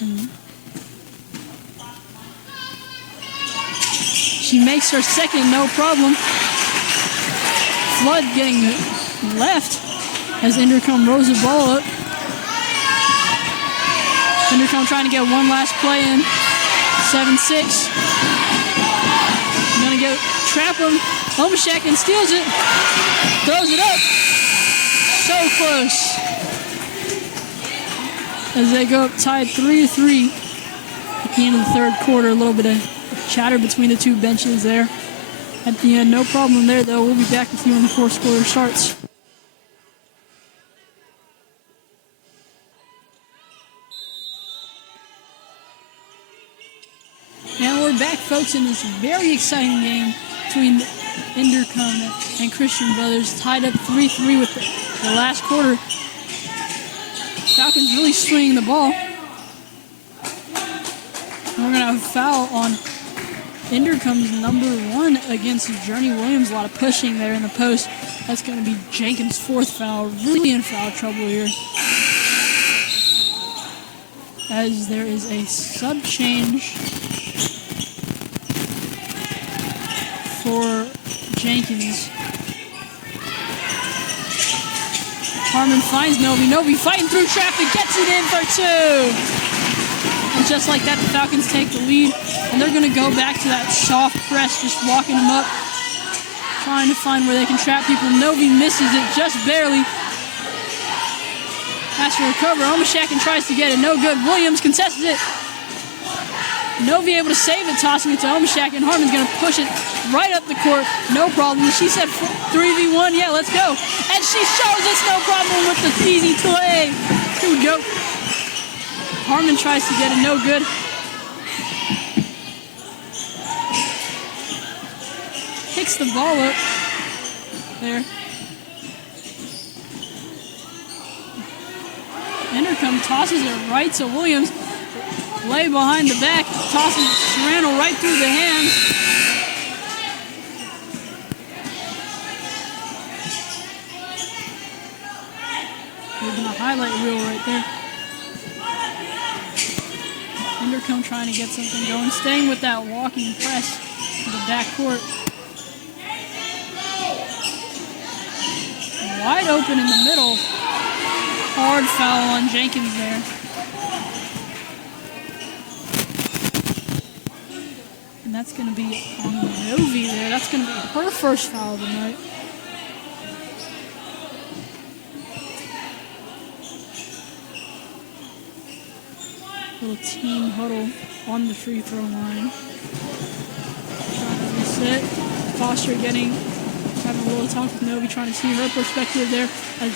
And she makes her second, no problem. Flood getting left as Inderkum rolls the ball up. Inderkum trying to get one last play in. 7-6. Gonna trap him. Homashak steals it. Throws it up. So close. As they go up tied 3-3 at the end of the 3rd quarter. A little bit of chatter between the two benches there. At the end, no problem there though. We'll be back with you when the 4th quarter starts. Now we're back, folks, in this very exciting game between Inderkum and Christian Brothers, tied up 3-3 with the last quarter. Falcons really swinging the ball. And we're going to have a foul on Inderkum's number 1 against Journey Williams. A lot of pushing there in the post. That's going to be Jenkins' 4th foul. Really in foul trouble here, as there is a sub change for Jenkins. Harmon finds Novi. Novi fighting through traffic, gets it in for 2. And just like that, the Falcons take the lead. And they're going to go back to that soft press, just walking them up, trying to find where they can trap people. Novi misses it just barely. Has to recover. Omishakin tries to get it. No good. Williams contests it. Novi able to save it, tossing it to Omishakin. Harmon's going to push it right up the court. No problem. She said 3v1. Yeah, let's go. And she shows us no problem with the easy play. Here we go. Harmon tries to get it. No good. Kicks the ball up. There. Inderkum tosses it right to Williams. Lay behind the back, tosses Serrano right through the hands. There's a highlight reel right there. Inderkum trying to get something going, staying with that walking press to the back court. Wide open in the middle. Hard foul on Jenkins there. And that's going to be on Novi there. That's going to be her first foul of the night. Little team huddle on the free throw line. Trying to reset. Foster having a little talk with Novi, trying to see her perspective there as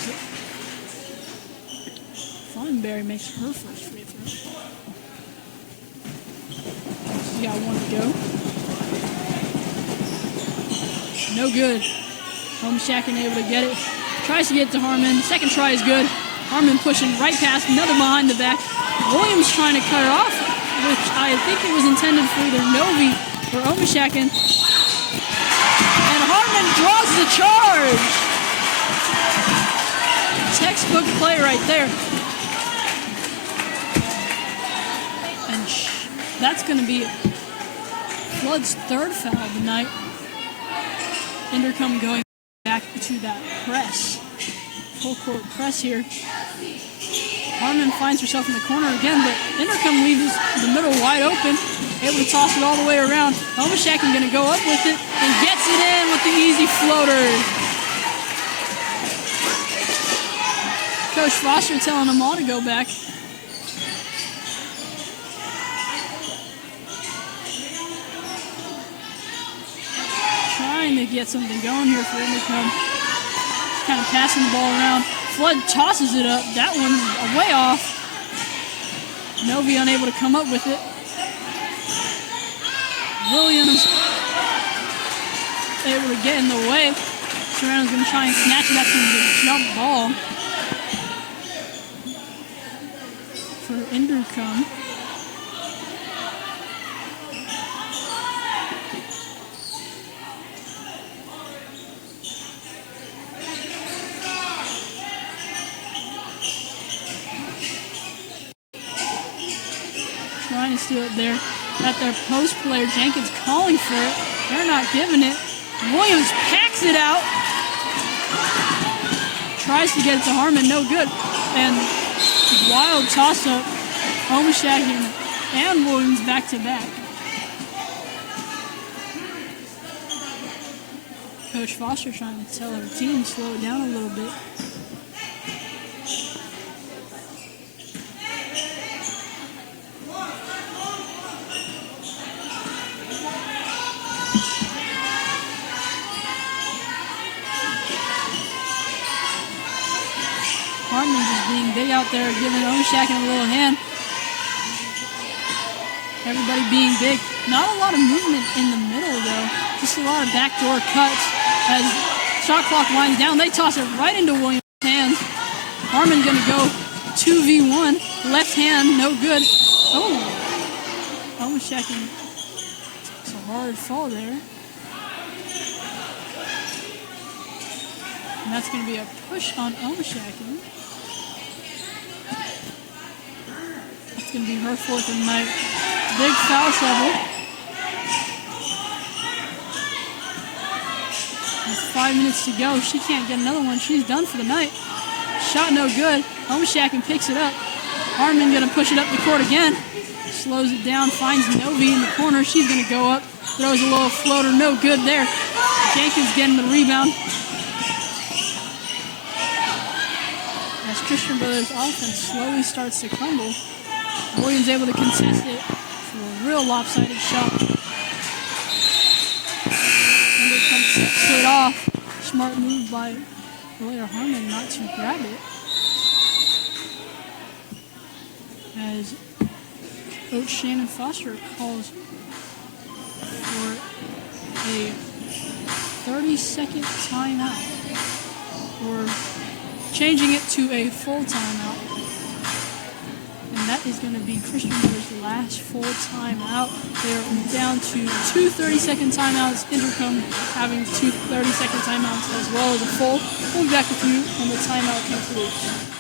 Thornberry makes her first free throw. She's got one to go. No good. Omishakin able to get it. Tries to get to Harmon. Second try is good. Harmon pushing right past, another behind the back. Williams trying to cut her off, which I think it was intended for either Novi or Omishakin. And Harmon draws the charge. Textbook play right there. And that's going to be Flood's third foul of the night. Inderkum going back to that press. Full court press here. Harmon finds herself in the corner again, but Inderkum leaves the middle wide open, able to toss it all the way around. Omishakin going to go up with it and gets it in with the easy floater. Coach Foster telling them all to go back. Trying to get something going here for Inderkum. Kind of passing the ball around. Flood tosses it up. That one's way off. Novi unable to come up with it. Williams able to get in the way. Serrano's going to try and snatch it. That's going to be a jump ball for Inderkum. Trying to steal it there at their post player. Jenkins calling for it. They're not giving it. Williams packs it out. Tries to get it to Harmon. No good. And wild toss-up. Omishakin and Williams back to back. Coach Foster trying to tell her team slow it down a little bit. Harmon just being big out there, giving Omishakin a little hand. Everybody being big. Not a lot of movement in the middle, though. Just a lot of backdoor cuts. As shot clock winds down, they toss it right into Williams' hands. Harmon going to go 2v1. Left hand, no good. Oh! Omishakin takes a hard fall there. And that's going to be a push on Omishakin. That's going to be her fourth of the night. Big foul trouble. With 5 minutes to go, she can't get another one. She's done for the night. shot no good. Homeshakin picks it up. Harmon gonna push it up the court again. Slows it down, finds Novi in the corner. She's gonna go up, throws a little floater, no good there. Jenkins getting the rebound. As Christian Brothers offense slowly starts to crumble, Williams able to contest it for a real lopsided shot. Inderkum tips it off. Smart move by Later Harmon not to grab it. As Coach Shannon Foster calls for a 30-second timeout. Or changing it to a full timeout. And that is going to be Christian Brothers' last full timeout. They're down to 2 30-second timeouts. Inderkum having 2 30-second timeouts as well as a full. We'll be back with you when the timeout concludes.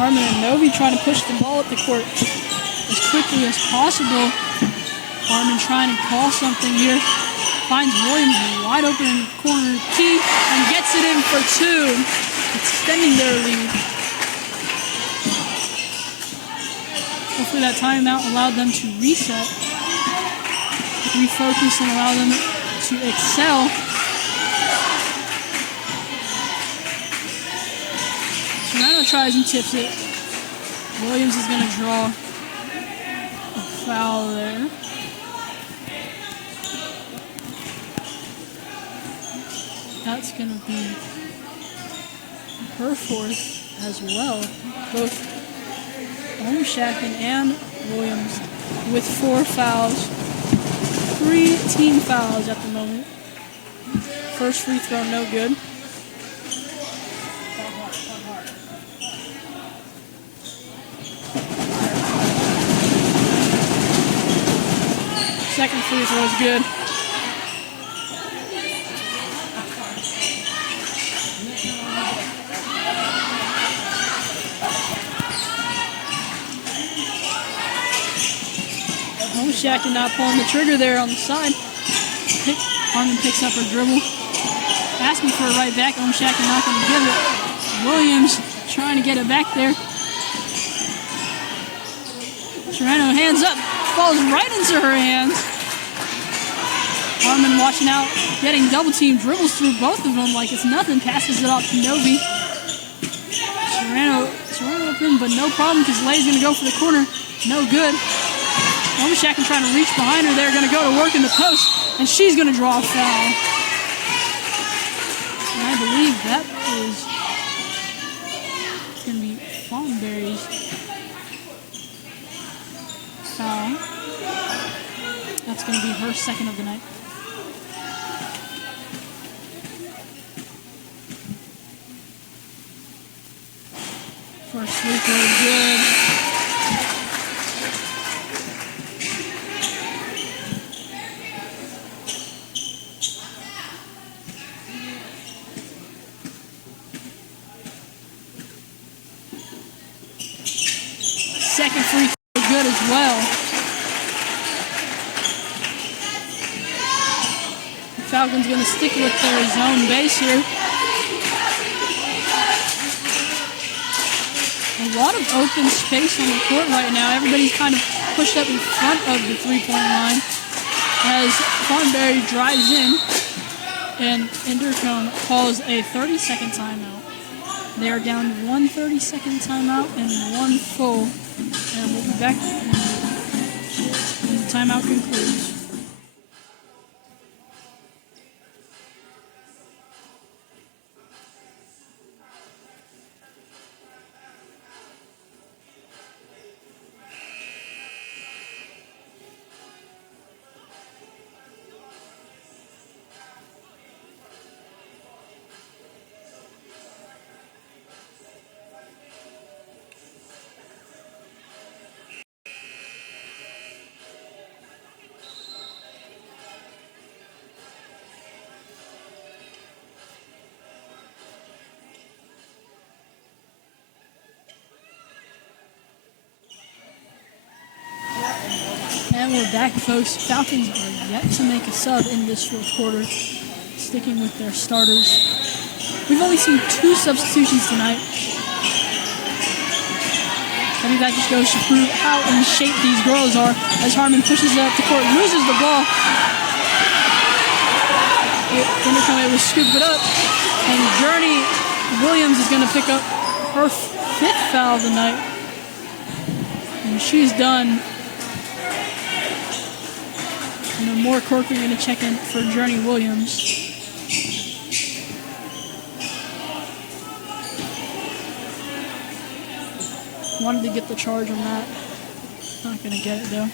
Harmon and Novi trying to push the ball up the court as quickly as possible. Harmon trying to call something here. Finds Williams wide open in the corner key and gets it in for 2, extending their lead. Hopefully that timeout allowed them to reset, refocus, and allow them to excel. Serrano tries and tips it. Williams is going to draw a foul there. That's going to be her 4th as well. Both Homeshakin and Williams with 4 fouls. 3 team fouls at the moment. First free throw, no good. Second free throw is good. Homeshakin not pulling the trigger there on the side. Harmon picks up her dribble. Asking for it right back. Homeshakin not going to give it. Williams trying to get it back there. Serrano hands up. Falls right into her hands. Harmon watching out, getting double team, dribbles through both of them like it's nothing, passes it off to Novi. Serrano open, but no problem because Lay's going to go for the corner. No good. Homeshakin trying to reach behind her. They're going to go to work in the post, and she's going to draw a foul. And I believe that is going to be Fawnberry's foul. That's going to be her 2nd of the night. First free throw is good. Second free throw good as well. The Falcons going to stick with their zone base here. A lot of open space on the court right now. Everybody's kind of pushed up in front of the three-point line as Fawnberry drives in and Inderkum calls a 30-second timeout. They are down 1 30-second timeout and 1 full And we'll be back when the timeout concludes. And we're back, folks. Falcons are yet to make a sub in this fourth quarter, sticking with their starters. We've only seen 2 substitutions tonight. I think that just goes to prove how in shape these girls are as Harmon pushes it up the court, loses the ball. Inderkum able to scoop it up, and Journey Williams is going to pick up her 5th foul of the night. And she's done. And more Corker going to check in for Journey Williams. Wanted to get the charge on that. Not going to get it though.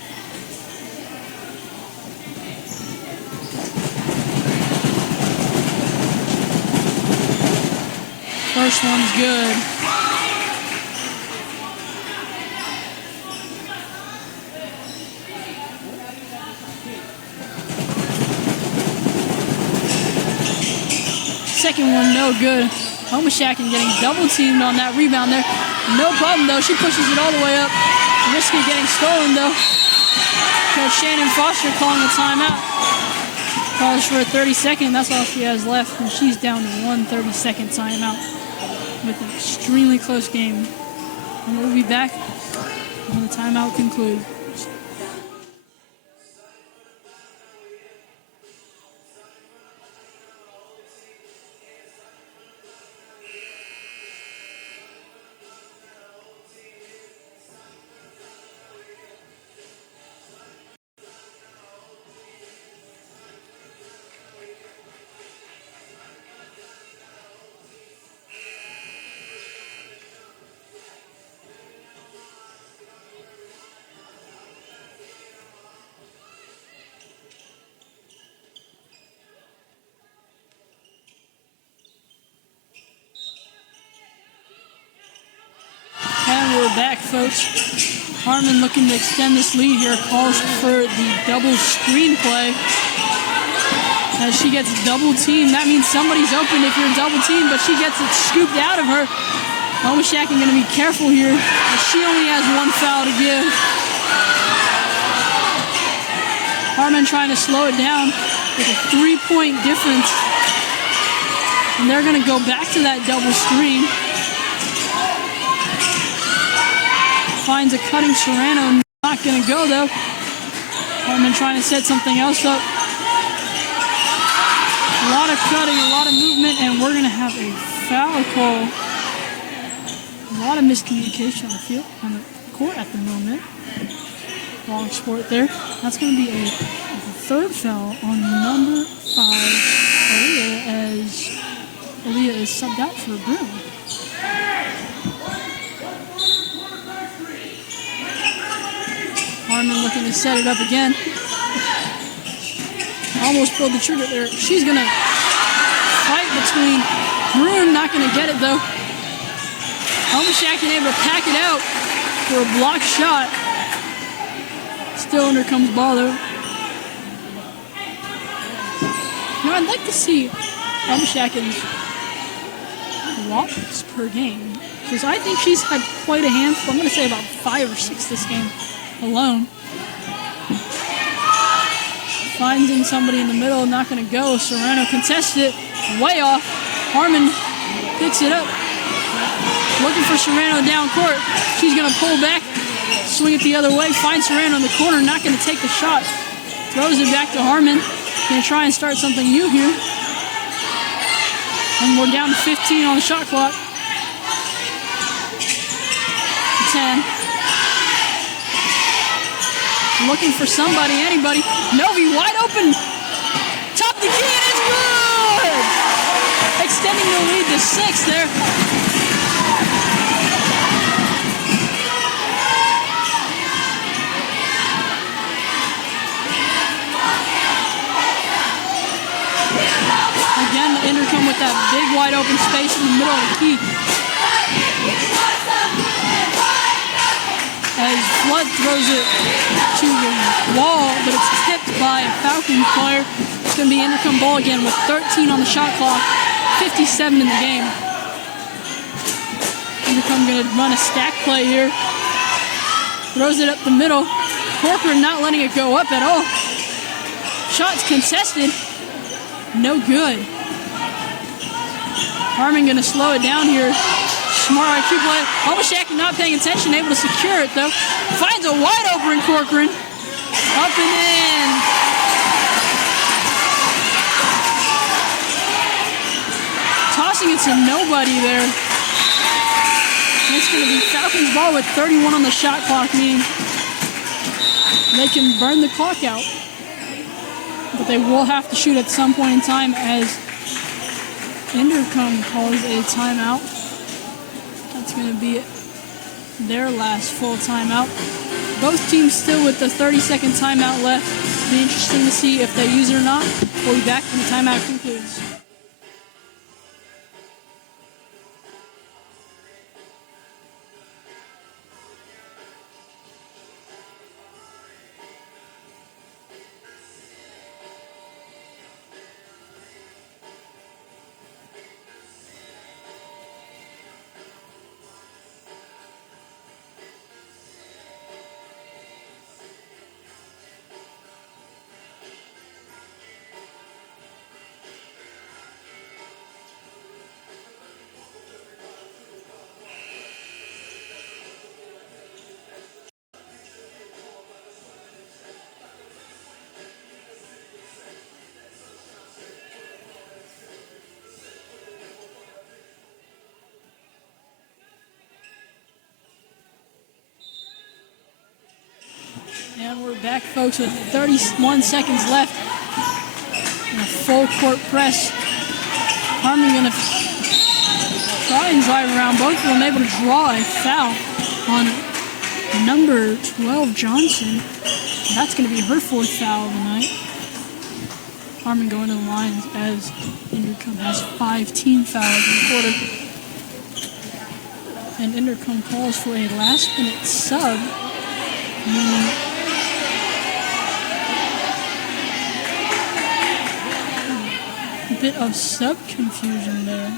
First one's good. Second one, no good. Homoshakin getting double teamed on that rebound there. No problem though, she pushes it all the way up. Risky getting stolen though. Coach Shannon Foster calling a timeout. Calls for a 30-second, that's all she has left. And she's down to 1 30-second timeout with an extremely close game. And we'll be back when the timeout concludes. And we're back, folks. Harmon looking to extend this lead here, calls for the double screen play. As she gets double teamed, that means somebody's open if you're double teamed, but she gets it scooped out of her. Homoshakin going to be careful here, as she only has 1 foul to give. Harmon trying to slow it down with a 3-point difference. And they're going to go back to that double screen. Finds a cutting Serrano, not going to go though. Harmon trying to set something else up. A lot of cutting, a lot of movement, and we're going to have a foul call. A lot of miscommunication on the field, on the court at the moment. Wrong sport there. That's going to be a 3rd foul on number 5, Aaliyah, as Aaliyah is subbed out for Broom. Harmon looking to set it up again. Almost pulled the trigger there. She's going to fight between Bruin, not going to get it though. Homoshakin able to pack it out for a blocked shot. Still Inderkum's ball though. Now I'd like to see Homoshakin's blocks per game, because I think she's had quite a handful. I'm going to say about 5 or 6 this game alone. Finding somebody in the middle, not going to go. Serrano contests it, way off. Harmon picks it up. Looking for Serrano down court. She's going to pull back, swing it the other way, find Serrano in the corner, not going to take the shot. Throws it back to Harmon. Going to try and start something new here. And we're down to 15 on the shot clock. 10. looking for somebody, anybody. Novi wide open. Top of the key, and it's good! Extending the lead to 6 there. Again, the Inderkum with that big wide open space in the middle of the key. As Flood throws it to the wall, but it's tipped by a Falcon player. It's going to be Inderkum ball again with 13 on the shot clock, 57 in the game. Inderkum going to run a stack play here. Throws it up the middle. Corcoran not letting it go up at all. Shots contested. No good. Harmon going to slow it down here. Smart IQ play. Obashak not paying attention, able to secure it though. Finds a wide open Corcoran. Up and in. Tossing it to nobody there. It's going to be Falcons ball with 31 on the shot clock, meaning they can burn the clock out. But they will have to shoot at some point in time as Inderkum calls a timeout. That's going to be their last full timeout. Both teams still with the 30-second timeout left. Be interesting to see if they use it or not. We'll be back when the timeout concludes. And we're back, folks, with 31 seconds left. And a full court press. Harmon going to try and drive around. Both of them able to draw a foul on number 12, Johnson. That's going to be her 4th foul of the night. Harmon going to the line as Inderkum has 5 team fouls in the quarter. And Inderkum calls for a last-minute sub. A bit of sub confusion there.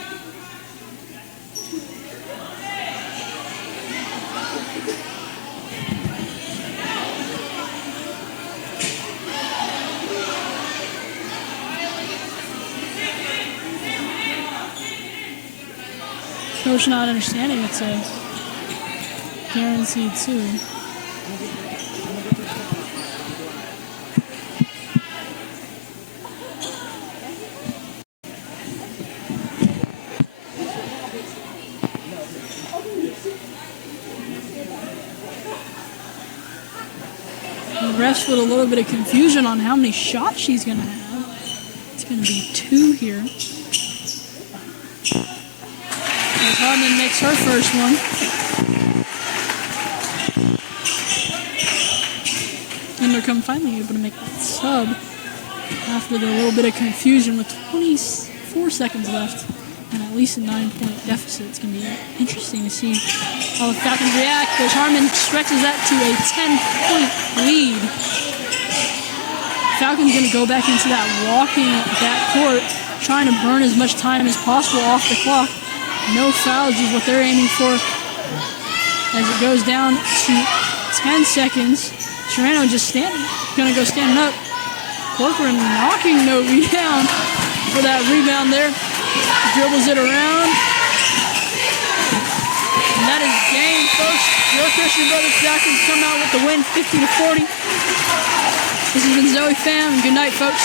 Coach not understanding it's a guaranteed 2. Refs with a little bit of confusion on how many shots she's going to have. It's going to be 2 here. As Harmon makes her first one. Inderkum finally able to make that sub after the little bit of confusion with 24 seconds left and at least a 9-point deficit. It's going to be interesting to see how the Falcons react. Coach Harmon stretches that to a 10-point lead. Falcons going to go back into that walking backcourt, trying to burn as much time as possible off the clock. No fouls is what they're aiming for as it goes down to 10 seconds. Serrano just going to go standing up. Corcoran knocking Novi down for that rebound there. Dribbles it around. And that is game, folks. Your Christian Brothers Falcons come out with the win, 50-40. This has been Zoe Pham. Good night, folks.